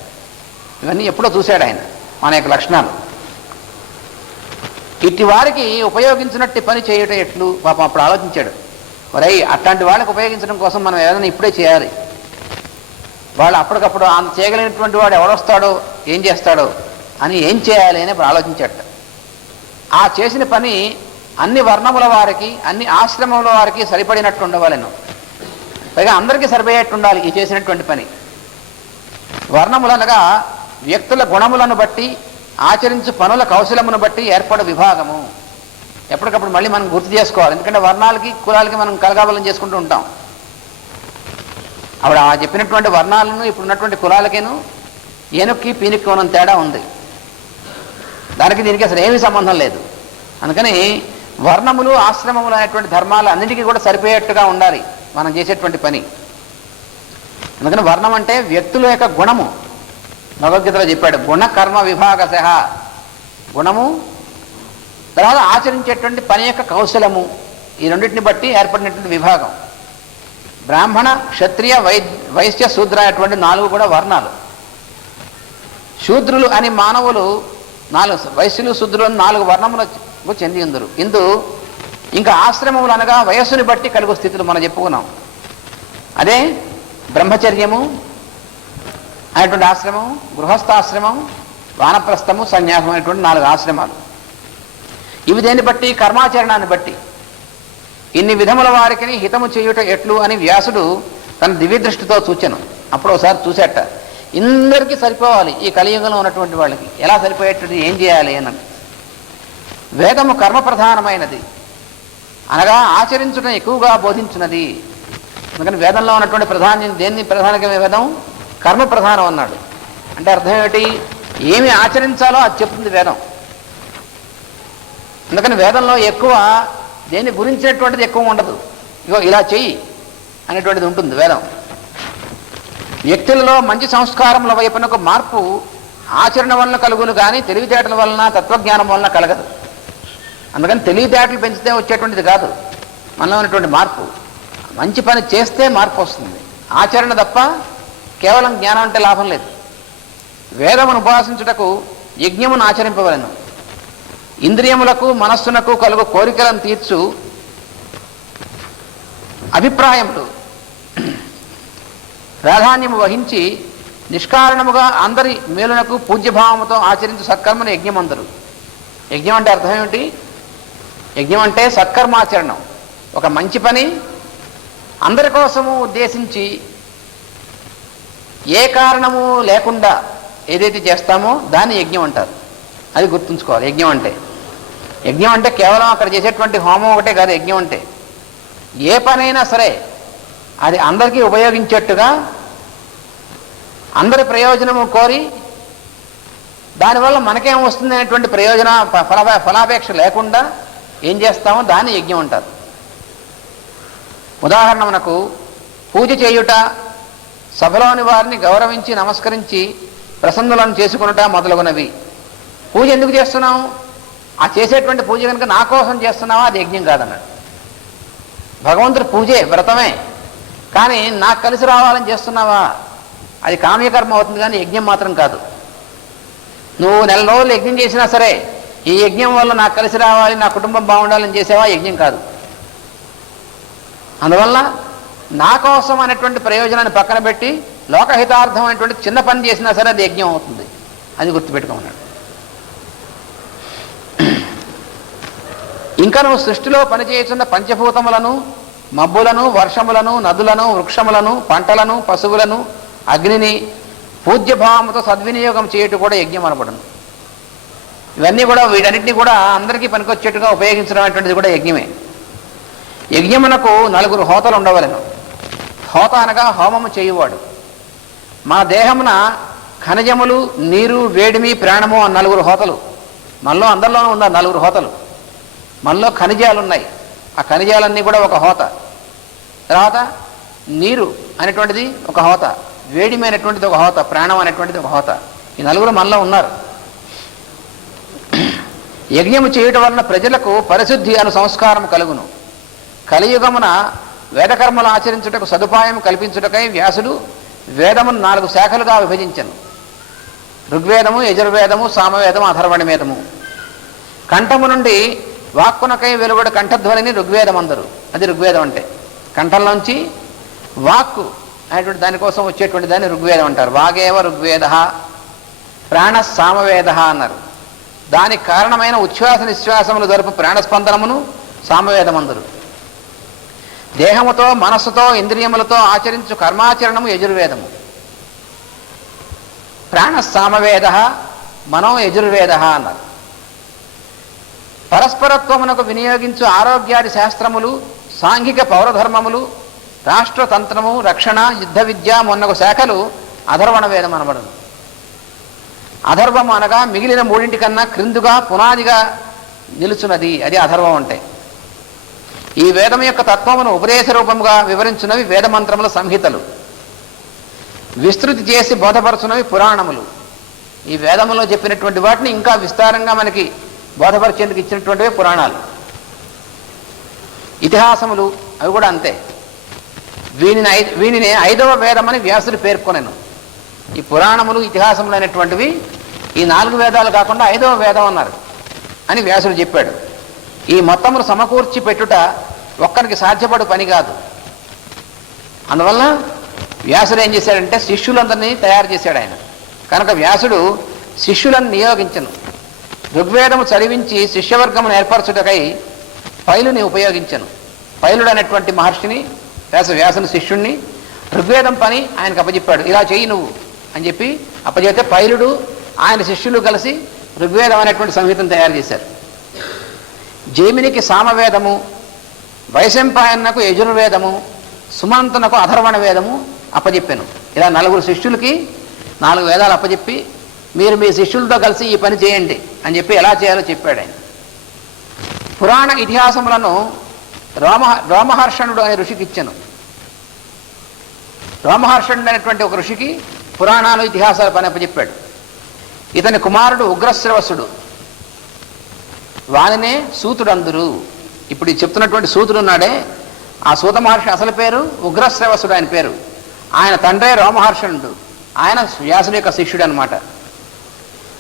ఇవన్నీ ఎప్పుడో చూశాడు ఆయన మన యొక్క లక్షణాలు. ఇట్టి వారికి ఉపయోగించినట్టు పని చేయటం ఎట్లు పాపం అప్పుడు ఆలోచించాడు. మరి అట్లాంటి వాళ్ళకి ఉపయోగించడం కోసం మనం ఏదైనా ఇప్పుడే చేయాలి. వాళ్ళు అప్పటికప్పుడు అంత చేయగలిగినటువంటి వాడు ఎవడొస్తాడో ఏం చేస్తాడో అని ఏం చేయాలి అని ఇప్పుడు ఆలోచించాడు. ఆ చేసిన పని అన్ని వర్ణముల వారికి, అన్ని ఆశ్రమముల వారికి సరిపడినట్టు ఉండవాలను. పైగా అందరికీ సరిపోయేట్టు ఉండాలి ఈ చేసినటువంటి పని. వర్ణములనగా వ్యక్తుల గుణములను బట్టి, ఆచరించు పనుల కౌశలమును బట్టి ఏర్పడు విభాగము. ఎప్పటికప్పుడు మళ్ళీ మనం గుర్తు చేసుకోవాలి. ఎందుకంటే వర్ణాలకి కులాలకి మనం కలగాబలం చేసుకుంటూ ఉంటాం. అప్పుడు ఆ చెప్పినటువంటి వర్ణాలను ఇప్పుడున్నటువంటి కులాలకేను ఏనుక్కి పీనుక్కి ఉన్న తేడా ఉంది. దానికి దీనికి అసలు ఏమీ సంబంధం లేదు. అందుకని వర్ణములు ఆశ్రమములు అనేటువంటి ధర్మాలు అన్నింటికీ కూడా సరిపోయేట్టుగా ఉండాలి మనం చేసేటువంటి పని. అందుకని వర్ణం అంటే వ్యక్తుల యొక్క గుణము. భగవద్గీతలో చెప్పాడు, గుణ కర్మ విభాగశః. గుణము, తర్వాత ఆచరించేటువంటి పని యొక్క కౌశలము, ఈ రెండింటిని బట్టి ఏర్పడినటువంటి విభాగం. బ్రాహ్మణ, క్షత్రియ, వైశ్య, శూద్ర అనేటువంటి 4 కూడా వర్ణాలు. శూద్రులు అని మానవులు 4, వైశ్యులు శూద్రులు 4 వర్ణములకు చెంది ఉందరు. ఇంకా ఆశ్రమములు అనగా వయస్సుని బట్టి కలుగు స్థితులు మనం చెప్పుకున్నాం. అదే బ్రహ్మచర్యము అనేటువంటి ఆశ్రమం, గృహస్థాశ్రమం, వానప్రస్థము, సన్యాసం అనేటువంటి 4 ఆశ్రమాలు. ఇవి దేన్ని బట్టి? కర్మాచరణాన్ని బట్టి. ఇన్ని విధముల వారికి హితము చేయుట ఎట్లు అని వ్యాసుడు తన దివ్య దృష్టితో చూచెను. అప్పుడు ఒకసారి చూసేట, ఇందరికీ సరిపోవాలి ఈ కలియుగంలో ఉన్నటువంటి వాళ్ళకి ఎలా సరిపోయేటట్టు ఏం చేయాలి అని. వేదము కర్మ ప్రధానమైనది అనగా ఆచరించడం ఎక్కువగా బోధించున్నది. అందుకని వేదంలో ఉన్నటువంటి ప్రాధాన్యం దేన్ని ప్రధానమైన వేదం? కర్మ ప్రధానం అన్నాడు. అంటే అర్థం ఏమిటి? ఏమి ఆచరించాలో అది చెప్తుంది వేదం. అందుకని వేదంలో ఎక్కువ దేన్ని గురించినటువంటిది ఎక్కువ ఉండదు. ఇగో ఇలా చెయ్యి అనేటువంటిది ఉంటుంది వేదం. వ్యక్తులలో మంచి సంస్కారముల వైపునకు మార్పు ఆచరణ వలన కలుగును కానీ తెలివితేటల వలన, తత్వజ్ఞానం వలన కలగదు. అందుకని తెలివితేటలు పెంచితే వచ్చేటువంటిది కాదు మనలో ఉన్నటువంటి మార్పు. మంచి పని చేస్తే మార్పు వస్తుంది. ఆచరణ తప్ప కేవలం జ్ఞానం అంటే లాభం లేదు. వేదమును ఉపాసించుటకు యజ్ఞమును ఆచరింపవలెను. ఇంద్రియములకు మనస్సునకు కలుగు కోరికలను తీర్చు అభిప్రాయములు ప్రాధాన్యము వహించి నిష్కారణముగా అందరి మేలునకు పూజ్యభావముతో ఆచరించు సత్కర్మను యజ్ఞమందరు. యజ్ఞం అంటే అర్థం ఏమిటి? యజ్ఞం అంటే సత్కర్మాచరణం. ఒక మంచి పని అందరి కోసము ఉద్దేశించి ఏ కారణము లేకుండా ఏదైతే చేస్తామో దాన్ని యజ్ఞం అంటారు. అది గుర్తుంచుకోవాలి. యజ్ఞం అంటే కేవలం అక్కడ చేసేటువంటి హోమం ఒకటే కాదు. యజ్ఞం అంటే ఏ పనైనా సరే అది అందరికీ ఉపయోగించేట్టుగా, అందరి ప్రయోజనము కోరి దానివల్ల మనకేం వస్తుంది అనేటువంటి ప్రయోజన ఫలాపేక్ష లేకుండా ఏం చేస్తామో దాన్ని యజ్ఞం అంటారు. ఉదాహరణకు పూజ చేయుట, సభలోని వారిని గౌరవించి నమస్కరించి ప్రసన్నులను చేసుకునుట మొదలగునవి. పూజ ఎందుకు చేస్తున్నావు? ఆ చేసేటువంటి పూజ కనుక నా కోసం చేస్తున్నావా, అది యజ్ఞం కాదన్నాడు. భగవంతుడి పూజే, వ్రతమే, కానీ నాకు కలిసి రావాలని చేస్తున్నావా, అది కామ్యకర్మ అవుతుంది, కానీ యజ్ఞం మాత్రం కాదు. నువ్వు నెల రోజులు యజ్ఞం చేసినా సరే ఈ యజ్ఞం వల్ల నాకు కలిసి రావాలి, నా కుటుంబం బాగుండాలని చేసేవా, యజ్ఞం కాదు. అందువల్ల నా కోసం అనేటువంటి ప్రయోజనాన్ని పక్కన పెట్టి లోకహితార్థం అనేటువంటి చిన్న పని చేసినా సరే అది యజ్ఞం అవుతుంది. అది గుర్తుపెట్టుకోమన్నాడు. ఇంకా నువ్వు సృష్టిలో పనిచేస్తున్న పంచభూతములను, మబ్బులను, వర్షములను, నదులను, వృక్షములను, పంటలను, పశువులను, అగ్నిని పూజ్యభావముతో సద్వినియోగం చేయటం కూడా యజ్ఞం అనబడును. ఇవన్నీ కూడా, వీటన్నిటినీ కూడా అందరికీ పనికొచ్చేట్టుగా ఉపయోగించడం అనేటువంటిది కూడా యజ్ఞమే. యజ్ఞమునకు 4 హోతలు ఉండవలెను. హోత అనగా హోమము చేయువాడు. మన దేహమున ఖనిజములు, నీరు, వేడిమి, ప్రాణము అని 4 హోతలు మనలో అందరిలోనూ ఉన్నారు. 4 హోతలు మనలో. ఖనిజాలు ఉన్నాయి, ఆ ఖనిజాలన్నీ కూడా ఒక హోత. తర్వాత నీరు అనేటువంటిది ఒక హోత, వేడిమి అనేటువంటిది ఒక హోత, ప్రాణం అనేటువంటిది ఒక హోత. ఈ 4 మనలో ఉన్నారు. యజ్ఞము చేయటం వలన ప్రజలకు పరిశుద్ధి అను సంస్కారం కలుగును. కలియుగమున వేదకర్మలు ఆచరించుటకు సదుపాయం కల్పించుటకై వ్యాసుడు వేదమును 4 శాఖలుగా విభజించను. ఋగ్వేదము, యజుర్వేదము, సామవేదము, అథర్వణవేదము. కంఠము నుండి వాక్కునకై వెలువడు కంఠధ్వనిని ఋగ్వేదం అందరు. అది ఋగ్వేదం అంటే. కంఠంలోంచి వాక్కు అనేటువంటి దానికోసం వచ్చేటువంటి దాన్ని ఋగ్వేదం అంటారు. వాగేవ ఋగ్వేద, ప్రాణ సామవేద అన్నారు. దానికి కారణమైన ఉచ్ఛ్వాస నిశ్వాసములు జరుపు ప్రాణస్పందనమును సామవేదమందరు. దేహముతో, మనస్సుతో, ఇంద్రియములతో ఆచరించు కర్మాచరణము యజుర్వేదము. ప్రాణ సామవేద, మనో యజుర్వేద అన్నారు. పరస్పరత్వమునకు వినియోగించు ఆరోగ్యాది శాస్త్రములు, సాంఘిక పౌరధర్మములు, రాష్ట్రతంత్రము, రక్షణ, యుద్ధ విద్య మొన్నగు శాఖలు అధర్వణ వేదం అనబడను. అధర్వము అనగా మిగిలిన 3 కన్నా క్రిందుగా పునాదిగా నిలుచున్నది. అది అధర్వం అంటే. ఈ వేదం యొక్క తత్వమును ఉపదేశ రూపముగా వివరించున్నవి వేదమంత్రముల సంహితలు. విస్తృతి చేసి బోధపరచున్నవి పురాణములు. ఈ వేదములో చెప్పినటువంటి వాటిని ఇంకా విస్తారంగా మనకి బోధపరిచేందుకు ఇచ్చినటువంటివే పురాణాలు. ఇతిహాసములు అవి కూడా అంతే. వీనిని 5వ వేదమని వ్యాసుడు పేర్కొనెను. ఈ పురాణములు, ఇతిహాసములు అనేటువంటివి ఈ 4 వేదాలు కాకుండా 5వ వేదం అన్నారు అని వ్యాసుడు చెప్పాడు. ఈ మొత్తమును సమకూర్చి పెట్టుట ఒక్కరికి సాధ్యపడు పని కాదు. అందువల్ల వ్యాసుడు ఏం చేశాడంటే శిష్యులందరినీ తయారు చేశాడు ఆయన. కనుక వ్యాసుడు శిష్యులను నియోగించను. ఋగ్వేదము చదివించి శిష్యవర్గమును ఏర్పరచుటకై పైలుని ఉపయోగించను. పైలుడు అనేటువంటి మహర్షిని, వ్యాసుని శిష్యుణ్ణి ఋగ్వేదం పని ఆయనకు అప్పచెప్పాడు. ఇలా చెయ్యి నువ్వు అని చెప్పి అప్పచెప్తే పైలుడు ఆయన శిష్యులు కలిసి ఋగ్వేదం అనేటువంటి సంహితను తయారు చేశారు. జైమినికి సామవేదము, వైశంపాయనకు యజుర్వేదము, సుమంతునకు అథర్వణ వేదము అప్పచెప్పాను. ఇలా 4 శిష్యులకి 4 వేదాలు అప్పచెప్పి మీరు మీ శిష్యులతో కలిసి ఈ పని చేయండి అని చెప్పి ఎలా చేయాలో చెప్పాడు ఆయన. పురాణ ఇతిహాసములను రోమహర్షణుడు అనే ఋషికి ఇచ్చాను. రోమహర్షణుడు అనేటువంటి ఒక ఋషికి పురాణాలు, ఇతిహాసాల పని అప్పచెప్పాడు. ఇతని కుమారుడు ఉగ్రశ్రవసుడు, వానినే సూతుడందురు. ఇప్పుడు చెప్తున్నటువంటి సూతుడు ఉన్నాడే, ఆ సూత మహర్షి అసలు పేరు ఉగ్రశ్రవసుడు ఆయన పేరు. ఆయన తండ్రే రోమహర్షణుడు. ఆయన వ్యాసుని యొక్క శిష్యుడు అనమాట.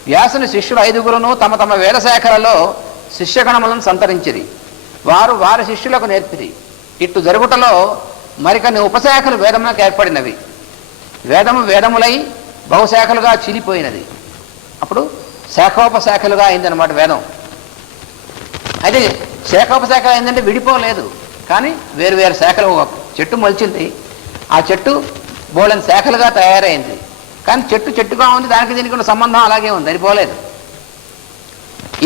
వ్యాసుని శిష్యులు 5గురును తమ తమ వేదశాఖలలో శిష్యగణములను సంతరించిరి. వారు వారి శిష్యులకు నేర్పిరి. ఇట్టు జరుగుటలో మరికొన్ని ఉపశాఖలు వేదములకు ఏర్పడినవి. వేదము వేదములై బహుశాఖలుగా చీలిపోయినది. అప్పుడు శాఖోపశాఖలుగా అయిందనమాట వేదం. అయితే శాఖోపశాఖ అయిందంటే విడిపోలేదు, కానీ వేరు వేరు శాఖలు. ఒక చెట్టు మొలిచింది, ఆ చెట్టు బోళని శాఖలుగా తయారైంది, కానీ చెట్టుగా ఉంది, దానికి దీనికి ఉన్న సంబంధం అలాగే ఉంది, అది పోలేదు.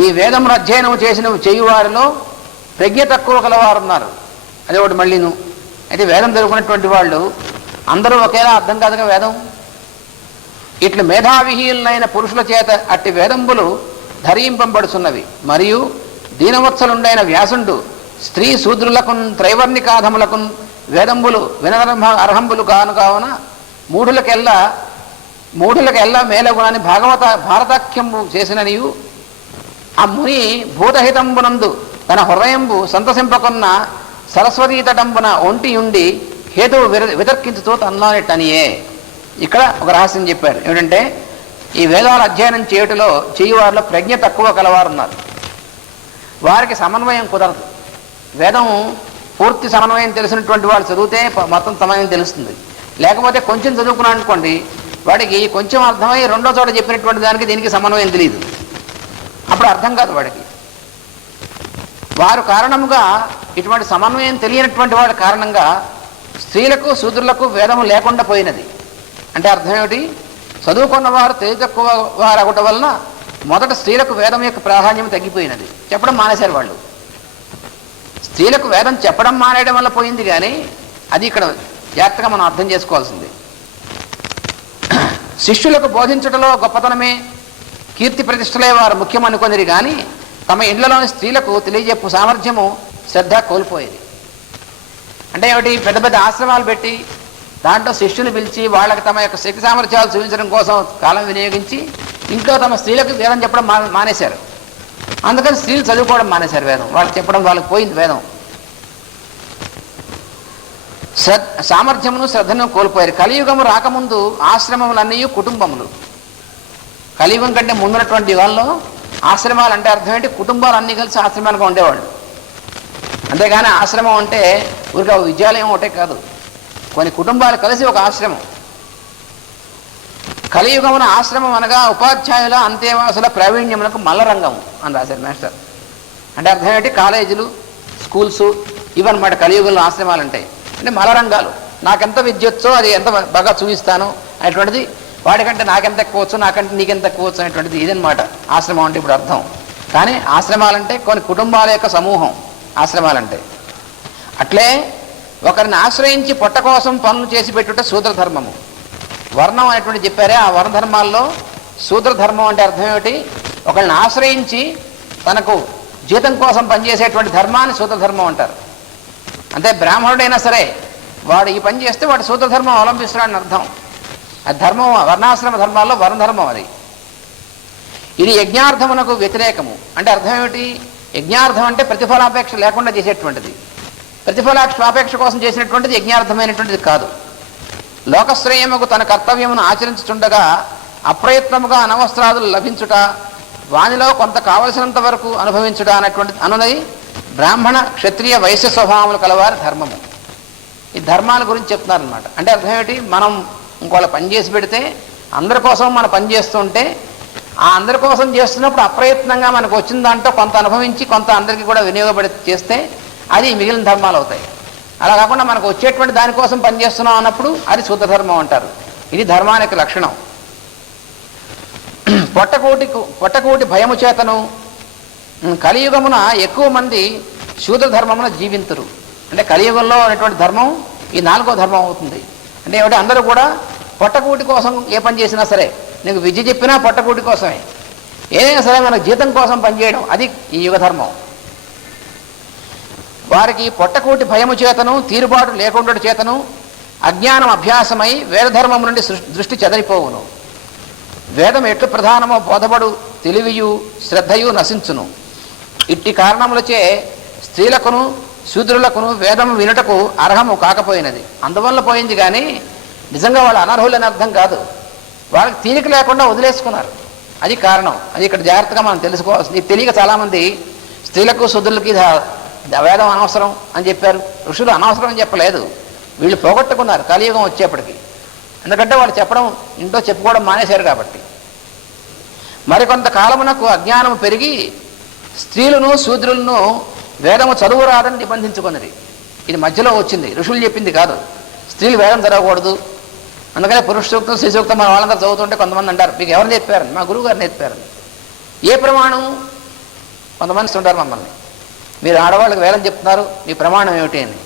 ఈ వేదమును అధ్యయనం చేసిన చేయువారిలో ప్రజ్ఞ తక్కువ కలవారు ఉన్నారు, అదే ఒకటి మళ్ళీను. అయితే వేదం చదువుకున్నటువంటి వాళ్ళు అందరూ ఒకేలా అర్థం కాదుగా వేదం. ఇట్లు మేధావిహీనులైన పురుషుల చేత అట్టి వేదంబులు ధరింపబడుచున్నవి. మరియు దీనవత్సలుండైన వ్యాసుండు స్త్రీ శూద్రులకు త్రైవర్ణికాధములకు వేదంబులు అర్హంబులు కావున మూఢులకెల్లా మేలగుణని భారతాఖ్యంబు చేసిన నీవు ఆ ముని భూతహితంబునందు తన హృదయంబు సంతసింపకున్న సరస్వతీ తటంబున ఒంటి ఉండి హేతువు వితర్కించుతూ తన్నానిట్టనియే. ఇక్కడ ఒక రహస్యం చెప్పారు. ఏమిటంటే ఈ వేదాల అధ్యయనం చేయువారిలో ప్రజ్ఞ తక్కువ కలవారున్నారు. వారికి సమన్వయం కుదరదు. వేదం పూర్తి సమన్వయం తెలిసినటువంటి వాడు చదివితే మొత్తం సమన్వయం తెలుస్తుంది. లేకపోతే కొంచెం చదువుకున్నాడు అనుకోండి, వాడికి కొంచెం అర్థమై రెండో చోట చెప్పినటువంటి దానికి దీనికి సమన్వయం తెలియదు, అప్పుడు అర్థం కాదు వాడికి. వారు కారణముగా ఇటువంటి సమన్వయం తెలియనటువంటి వాడి కారణంగా స్త్రీలకు శూద్రులకు వేదము లేకుండా పోయినది. అంటే అర్థం ఏమిటి? చదువుకున్న వారు తెలివి తక్కువ వారు అవటం వలన మొదట స్త్రీలకు వేదం యొక్క ప్రాధాన్యం తగ్గిపోయినది, చెప్పడం మానేశారు వాళ్ళు. స్త్రీలకు వేదం చెప్పడం మానేయడం వల్ల పోయింది, కానీ అది ఇక్కడ జాగ్రత్తగా మనం అర్థం చేసుకోవాల్సింది. శిష్యులకు బోధించటంలో గొప్పతనమే కీర్తి ప్రతిష్టలే వారు ముఖ్యమనుకొనిరి, కానీ తమ ఇండ్లలోని స్త్రీలకు తెలియజెప్పు సామర్థ్యము శ్రద్ధ కోల్పోయేది. అంటే ఏమిటి? పెద్ద పెద్ద ఆశ్రమాలు పెట్టి దాంట్లో శిష్యుని పిలిచి వాళ్ళకి తమ యొక్క శక్తి సామర్థ్యాలు చూపించడం కోసం కాలం వినియోగించి ఇంట్లో తమ స్త్రీలకు వేదం చెప్పడం మానేశారు. అందుకని స్త్రీలు చదువుకోవడం మానేశారు. వేదం వాళ్ళకి చెప్పడం వాళ్ళకి పోయింది. వేదం సామర్థ్యమును శ్రద్ధను కోల్పోయారు. కలియుగము రాకముందు ఆశ్రమములన్నీ కుటుంబములు. కలియుగం కంటే ముందున్నటువంటి యుగాల్లో ఆశ్రమాలు అంటే అర్థం ఏంటి? కుటుంబాలు అన్నీ కలిసి ఆశ్రమాలుగా ఉండేవాళ్ళు. అంతేగాని ఆశ్రమం అంటే ఊరికి విద్యాలయం ఒకటే కాదు, కొన్ని కుటుంబాలు కలిసి ఒక ఆశ్రమం. కలియుగమున ఆశ్రమం అనగా ఉపాధ్యాయుల అంతేవాసుల ప్రావీణ్యములకు మల్లరంగము అని రాశారు మాస్టర్. అంటే అర్థం ఏంటి? కాలేజీలు, స్కూల్స్ ఇవన్నమాట కలియుగంలో ఆశ్రమాలు అంటే. అంటే మల్లరంగాలు. నాకెంత విద్యొచ్చో అది ఎంత బాగా చూపిస్తాను అనేటువంటిది, వాడికంటే నాకెంత ఎక్కువచ్చు, నాకంటే నీకెంత ఎక్కువచ్చు అనేటువంటిది ఇదనమాట ఆశ్రమం అంటే ఇప్పుడు అర్థం. కానీ ఆశ్రమాలంటే కొన్ని కుటుంబాల యొక్క సమూహం ఆశ్రమాలంటే. అట్లే ఒకరిని ఆశ్రయించి పొట్ట కోసం పనులు చేసి పెట్టుట శూద్రధర్మము. వర్ణం అనేటువంటి చెప్పారే, ఆ వర్ణధర్మాల్లో శూద్రధర్మం అంటే అర్థం ఏమిటి? ఒకరిని ఆశ్రయించి తనకు జీతం కోసం పనిచేసేటువంటి ధర్మాన్ని శూద్రధర్మం అంటారు. అంటే బ్రాహ్మణుడైనా సరే వాడు ఈ పని చేస్తే వాడు శూద్రధర్మం అవలంబిస్తున్నాడని అర్థం. అది ధర్మం, వర్ణాశ్రమ ధర్మాల్లో వర్ణధర్మం అది. ఇది యజ్ఞార్థమునకు వ్యతిరేకము. అంటే అర్థం ఏమిటి? యజ్ఞార్థం అంటే ప్రతిఫలాపేక్ష లేకుండా చేసేటువంటిది. ప్రతిఫలాపేక్ష కోసం చేసినటువంటిది యజ్ఞార్థమైనటువంటిది కాదు. లోకశ్రేయముకు తన కర్తవ్యమును ఆచరించుచుండగా అప్రయత్నముగా అనవస్త్రాదులు లభించుట, వానిలో కొంత కావలసినంత వరకు అనుభవించుట అనున్నది బ్రాహ్మణ క్షత్రియ వైశ్య స్వభావములు కలవారి ధర్మము. ఈ ధర్మాల గురించి చెప్తున్నారనమాట. అంటే అర్థం ఏమిటి? మనం ఇంకోళ్ళ పని చేసి పెడితే అందరి కోసం మనం పని చేస్తుంటే ఆ అందరి కోసం చేస్తున్నప్పుడు అప్రయత్నంగా మనకు వచ్చిన దాంట్లో కొంత అనుభవించి కొంత అందరికీ కూడా వినియోగపడి చేస్తే అది మిగిలిన ధర్మాలు అవుతాయి. అలా కాకుండా మనకు వచ్చేటువంటి దానికోసం పనిచేస్తున్నాం అన్నప్పుడు అది శూద్రధర్మం అంటారు. ఇది ధర్మానికి లక్షణం. పొట్టకూటి భయము చేతను కలియుగమున ఎక్కువ మంది శూద్రధర్మమున జీవింతురు. అంటే కలియుగంలో అనేటువంటి ధర్మం ఈ 4వ ధర్మం అవుతుంది. అంటే ఏమిటి? అందరూ కూడా పొట్టకూటి కోసం ఏ పని చేసినా సరే, నీకు విద్య చెప్పినా పొట్టకూటి కోసమే, ఏదైనా సరే మనకు జీతం కోసం పనిచేయడం అది ఈ యుగ ధర్మం. వారికి పొట్టకూటి భయము చేతను తీరుబాటు లేకుండా చేతను అజ్ఞానం అభ్యాసమై వేదధర్మం నుండి దృష్టి చెదరిపోవును. వేదం ఎట్లు ప్రధానమో బోధపడు తెలివియు శ్రద్ధయు నశించును. ఇట్టి కారణములచే స్త్రీలకును శూద్రులకును వేదము వినుటకు అర్హము కాకపోయినది. అందువల్ల పోయింది. కానీ నిజంగా వాళ్ళు అనర్హులని అర్థం కాదు, వాళ్ళకి తీరిక లేకుండా వదిలేసుకున్నారు. అది కారణం. అది ఇక్కడ జాగ్రత్తగా మనం తెలుసుకోవాల్సింది. తెలియక చాలామంది స్త్రీలకు శూద్రులకి వేదం అనవసరం అని చెప్పారు. ఋషులు అనవసరం అని చెప్పలేదు, వీళ్ళు పోగొట్టుకున్నారు కలియుగం వచ్చేప్పటికి. ఎందుకంటే వాళ్ళు చెప్పడం ఇంట్లో చెప్పుకోవడం మానేశారు కాబట్టి. మరికొంత కాలమునకు అజ్ఞానం పెరిగి స్త్రీలను శూద్రులను వేదము చదువు రాదని నిబంధించుకున్నది. ఇది మధ్యలో వచ్చింది, ఋషులు చెప్పింది కాదు. స్త్రీలు వేదం చదవకూడదు, అందుకనే పురుష సూక్తం స్త్రీ సూక్తం మన వాళ్ళందరూ చదువుతుంటే కొంతమంది అంటారు మీకు ఎవరు నేర్పారని. మా గురువు గారు నేర్పారని. ఏ ప్రమాణం? కొంతమంది ఉంటారు మమ్మల్ని, మీరు ఆడవాళ్ళకి వేదం చెప్తున్నారు, మీ ప్రమాణం ఏమిటి అని.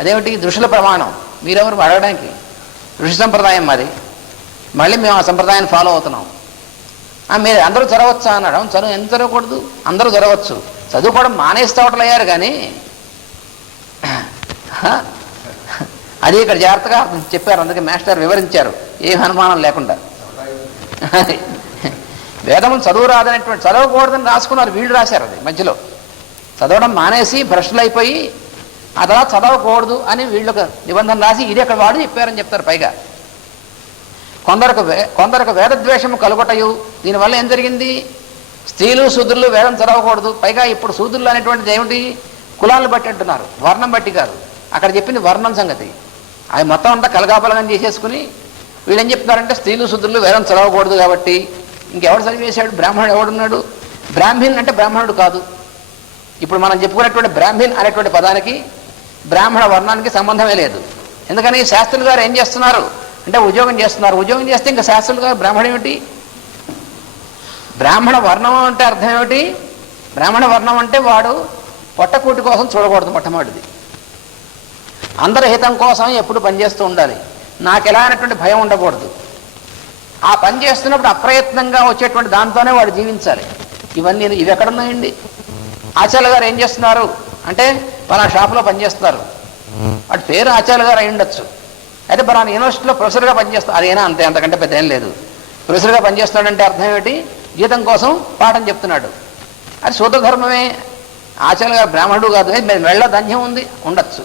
అదేమిటి? ఋషుల ప్రమాణం. మీరెవరు అడగడానికి? ఋషి సంప్రదాయం మాది, మళ్ళీ మేము ఆ సంప్రదాయాన్ని ఫాలో అవుతున్నాం. మీరు అందరూ చదవచ్చా అన్నాడు. అవును, చదువు ఎందుకు చదవకూడదు? అందరూ చదవచ్చు. చదువుకోవడం మానేస్తవటలు అయ్యారు కానీ అది ఇక్కడ జాగ్రత్తగా చెప్పారు. అందుకే మాస్టర్ వివరించారు ఏం అనుమానం లేకుండా. వేదములు చదువు రాదనేటువంటి, చదవకూడదని రాసుకున్నారు, వీళ్ళు రాశారు. అది మధ్యలో చదవడం మానేసి భ్రష్టులు అయిపోయి ఆ తర్వాత చదవకూడదు అని వీళ్ళకు నిబంధన రాసి ఇది అక్కడ వాడు చెప్పారని చెప్తారు. పైగా కొందరికి వేదద్వేషము కలుగొటయు. దీనివల్ల ఏం జరిగింది? స్త్రీలు శూద్రులు వేదం చదవకూడదు. పైగా ఇప్పుడు శూద్రులు అనేటువంటిది ఏమిటి? కులాలను బట్టి అంటున్నారు, వర్ణం బట్టి కాదు. అక్కడ చెప్పింది వర్ణం సంగతి. అవి మొత్తం అంతా కలగాపలగం చేసేసుకుని వీళ్ళు ఏం చెప్తున్నారంటే స్త్రీలు శూద్రులు వేదం చదవకూడదు కాబట్టి ఇంకెవడు చదివేశాడు? బ్రాహ్మణుడు ఎవడున్నాడు? బ్రాహ్మణ్ అంటే బ్రాహ్మణుడు కాదు. ఇప్పుడు మనం చెప్పుకునేటువంటి బ్రాహ్మణ్ అనేటువంటి పదానికి బ్రాహ్మణ వర్ణానికి సంబంధమే లేదు. ఎందుకని? శాస్త్రులు గారు ఏం చేస్తున్నారు అంటే ఉద్యోగం చేస్తున్నారు. ఉద్యోగం చేస్తే ఇంకా శాస్త్రులు గారు బ్రాహ్మణ ఏమిటి? బ్రాహ్మణ వర్ణం అంటే అర్థం ఏమిటి? బ్రాహ్మణ వర్ణం అంటే వాడు పొట్టకూటి కోసం చూడకూడదు. మొట్టమొదటిది అందరి హితం కోసం ఎప్పుడు పనిచేస్తూ ఉండాలి. నాకు ఎలా అనేటువంటి భయం ఉండకూడదు. ఆ పని చేస్తున్నప్పుడు అప్రయత్నంగా వచ్చేటువంటి దాంతోనే వాడు జీవించాలి. ఇవి ఎక్కడున్నాయండి? ఆచార్య గారు ఏం చేస్తున్నారు అంటే పలానా షాపులో పనిచేస్తున్నారు, వాడి పేరు ఆచార్య గారు అయి ఉండొచ్చు. అయితే పలానా యూనివర్సిటీలో ప్రొఫెసర్గా పనిచేస్తారు, అదేనా అంతే, అంతకంటే పెద్ద ఏం లేదు. ప్రొఫెసర్గా పనిచేస్తున్నాడంటే అర్థం ఏమిటి? జీతం కోసం పాఠం చెప్తున్నాడు. అది శూద్రధర్మమే. ఆచార్య గారు బ్రాహ్మణుడు కాదు, వెళ్ళ ధన్యం ఉంది, ఉండొచ్చు.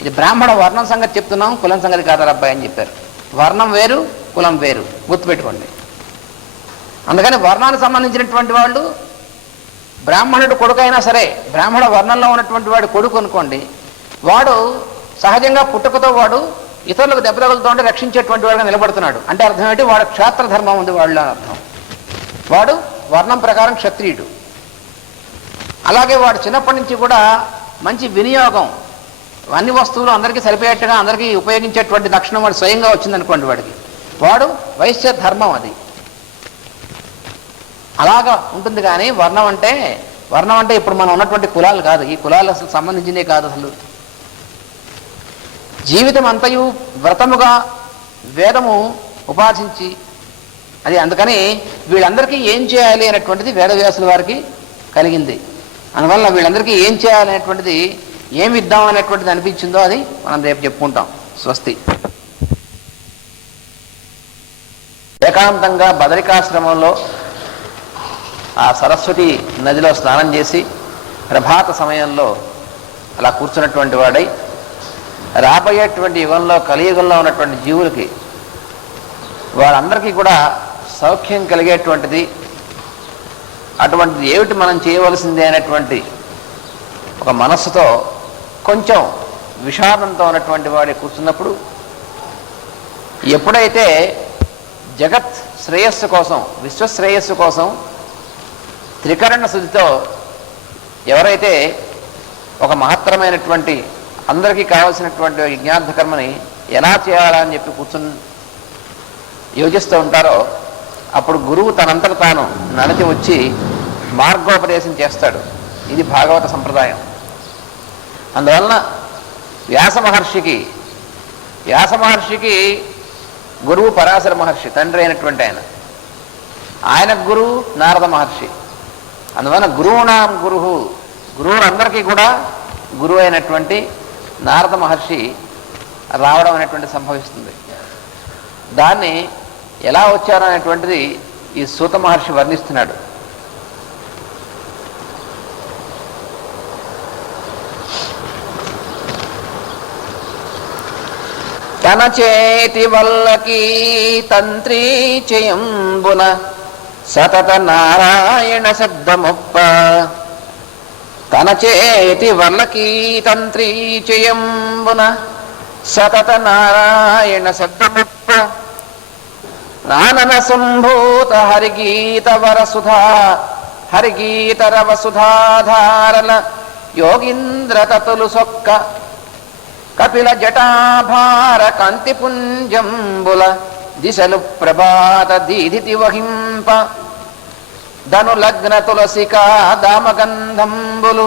ఇది బ్రాహ్మణ వర్ణం సంగతి చెప్తున్నాం, కులం సంగతి కాదు అబ్బాయి అని చెప్పారు. వర్ణం వేరు, కులం వేరు, గుర్తుపెట్టుకోండి. అందుకని వర్ణానికి సంబంధించినటువంటి వాళ్ళు, బ్రాహ్మణుడు కొడుకైనా సరే బ్రాహ్మణ వర్ణంలో ఉన్నటువంటి వాడు కొడుకు అనుకోండి, వాడు సహజంగా పుట్టుకతో వాడు ఇతరులకు దెబ్బతగులుతూ ఉంటే రక్షించేటువంటి వాడుగా నిలబడుతున్నాడు. అంటే అర్థం ఏంటి? వాడు క్షాత్రధర్మం ఉంది వాళ్ళు అర్థం. వాడు వర్ణం ప్రకారం క్షత్రియుడు. అలాగే వాడు చిన్నప్పటి నుంచి కూడా మంచి వినియోగం, అన్ని వస్తువులు అందరికీ సరిపోయేట్టుగా అందరికీ ఉపయోగించేటువంటి లక్షణం వాడు స్వయంగా వచ్చిందనుకోండి, వాడు వైశ్య ధర్మం. అది అలాగా ఉంటుంది. కానీ వర్ణం అంటే ఇప్పుడు మనం ఉన్నటువంటి కులాలు కాదు. ఈ కులాలు అసలు సంబంధించిందే కాదు. అసలు జీవితం అంతయు వ్రతముగా వేదము ఉపాసించి అది. అందుకని వీళ్ళందరికీ ఏం చేయాలి అనేటువంటిది వేదవ్యాసుల వారికి కలిగింది. అందువల్ల వీళ్ళందరికీ ఏం చేయాలనేటువంటిది, ఏమి ఇద్దాం అనేటువంటిది అనిపించిందో అది మనం రేపు చెప్పుకుంటాం. స్వస్తి. ఏకాంతంగా బదరికాశ్రమంలో ఆ సరస్వతి నదిలో స్నానం చేసి ప్రభాత సమయంలో అలా కూర్చున్నటువంటి వాడై రాబోయేటువంటి యుగంలో, కలియుగంలో ఉన్నటువంటి జీవులకి వాళ్ళందరికీ కూడా సౌఖ్యం కలిగేటువంటిది, అటువంటిది ఏమిటి మనం చేయవలసిందే అనేటువంటి ఒక మనస్సుతో కొంచెం విషాదంతో ఉన్నటువంటి వాడి కూర్చున్నప్పుడు, ఎప్పుడైతే జగత్ శ్రేయస్సు కోసం, విశ్వశ్రేయస్సు కోసం త్రికరణ శుద్ధితో ఎవరైతే ఒక మహత్తరమైనటువంటి అందరికీ కావలసినటువంటి యజ్ఞార్థ కర్మని ఎలా చేయాలని చెప్పి కూర్చుని యోచిస్తూ ఉంటారో, అప్పుడు గురువు తనంతట తాను నడిచి వచ్చి మార్గోపదేశం చేస్తాడు. ఇది భాగవత సంప్రదాయం. అందువలన వ్యాస మహర్షికి గురువు పరాశర మహర్షి, తండ్రి అయినటువంటి ఆయన గురువు నారద మహర్షి. అందువలన గురువునాం గురువులందరికీ కూడా గురువు అయినటువంటి నారద మహర్షి రావడం అనేటువంటి సంభవిస్తుంది. దాన్ని ఎలా వచ్చారు అనేటువంటిది ఈ సూత మహర్షి వర్ణిస్తున్నాడు. తన చేతి వల్లకి తంత్రి చేయంబున సతత నారాయణ శబ్దమొప్ప. తన చేతి వల్లకి తంత్రి చేయంబున సతత నారాయణ శబ్దమొప్ప. నానన సంభూత హరిగీత వరసుధా హరిగీతరవ సుధాధారల యోగీంద్ర తతులు సొక్క కపిల జటాభార కాంతి పుంజంబుల దిశలు ప్రభాత దీధితి వహింప. ధను లగ్న తులసికా దామగంధంబులు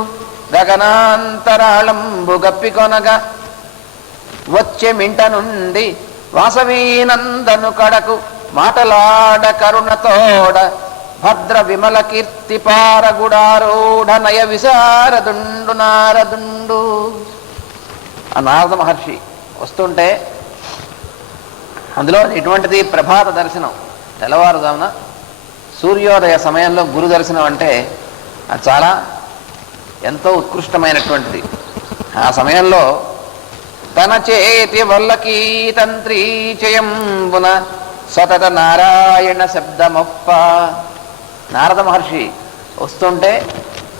గగనాంతరాళంబు గప్పికొనగా వచ్చే మింట నుండి వాసవీనందను కడకు మాటలాడ కరుణతోడ భద్ర విమల కీర్తి పారగుడారూఢ నయ విశారదుండు నారదుండు. ఆ నారద మహర్షి వస్తుంటే అందులో ఎటువంటిది ప్రభాత దర్శనం, తెల్లవారుజామున సూర్యోదయ సమయంలో గురు దర్శనం అంటే అది చాలా ఎంతో ఉత్కృష్టమైనటువంటిది. ఆ సమయంలో తన చేతి వల్లకి తంత్రి చేయంబున సతత నారాయణ శబ్దమొప్ప. నారద మహర్షి వస్తుంటే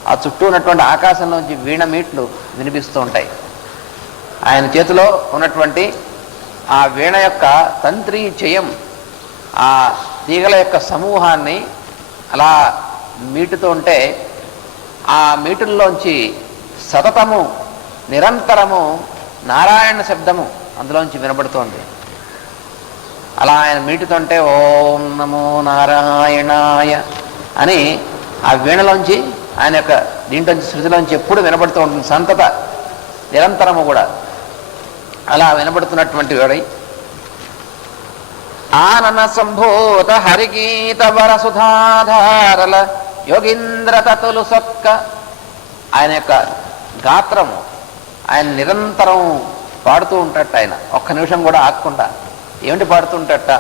ఆ చుట్టూ ఉన్నటువంటి ఆకాశంలోంచి వీణ మీట్లు వినిపిస్తూ ఉంటాయి. ఆయన చేతిలో ఉన్నటువంటి ఆ వీణ యొక్క తంత్రి చేయం ఆ తీగల యొక్క సమూహాన్ని అలా మీటుతూ ఉంటే ఆ మీటుల్లోంచి సతతము నిరంతరము నారాయణ శబ్దము అందులోంచి వినబడుతోంది. అలా ఆయన మీటుతుంటే ఓం నమో నారాయణాయ అని ఆ వీణలోంచి ఆయన యొక్క దీంట్లోంచి శృతిలోంచి ఎప్పుడు వినబడుతూ ఉంటుంది, సంతత నిరంతరము కూడా అలా వినబడుతున్నటువంటి వాడై ఆనన సంభూత హరిగీత వరసుధాధారల యోగీంద్ర తతులు సొక్క. ఆయన యొక్క గాత్రము ఆయన నిరంతరం పాడుతూ ఉంటాట. ఆయన ఒక్క నిమిషం కూడా ఆగకుండా ఏమిటి పాడుతుంటట?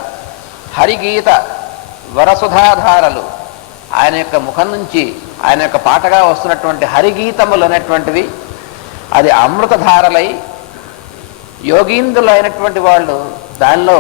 హరిగీత వరసుధాధారలు. ఆయన యొక్క ముఖం నుంచి ఆయన యొక్క పాటగా వస్తున్నటువంటి హరిగీతములు అనేటువంటివి అది అమృతధారలై యోగీంద్రులు అయినటువంటి వాళ్ళు దానిలో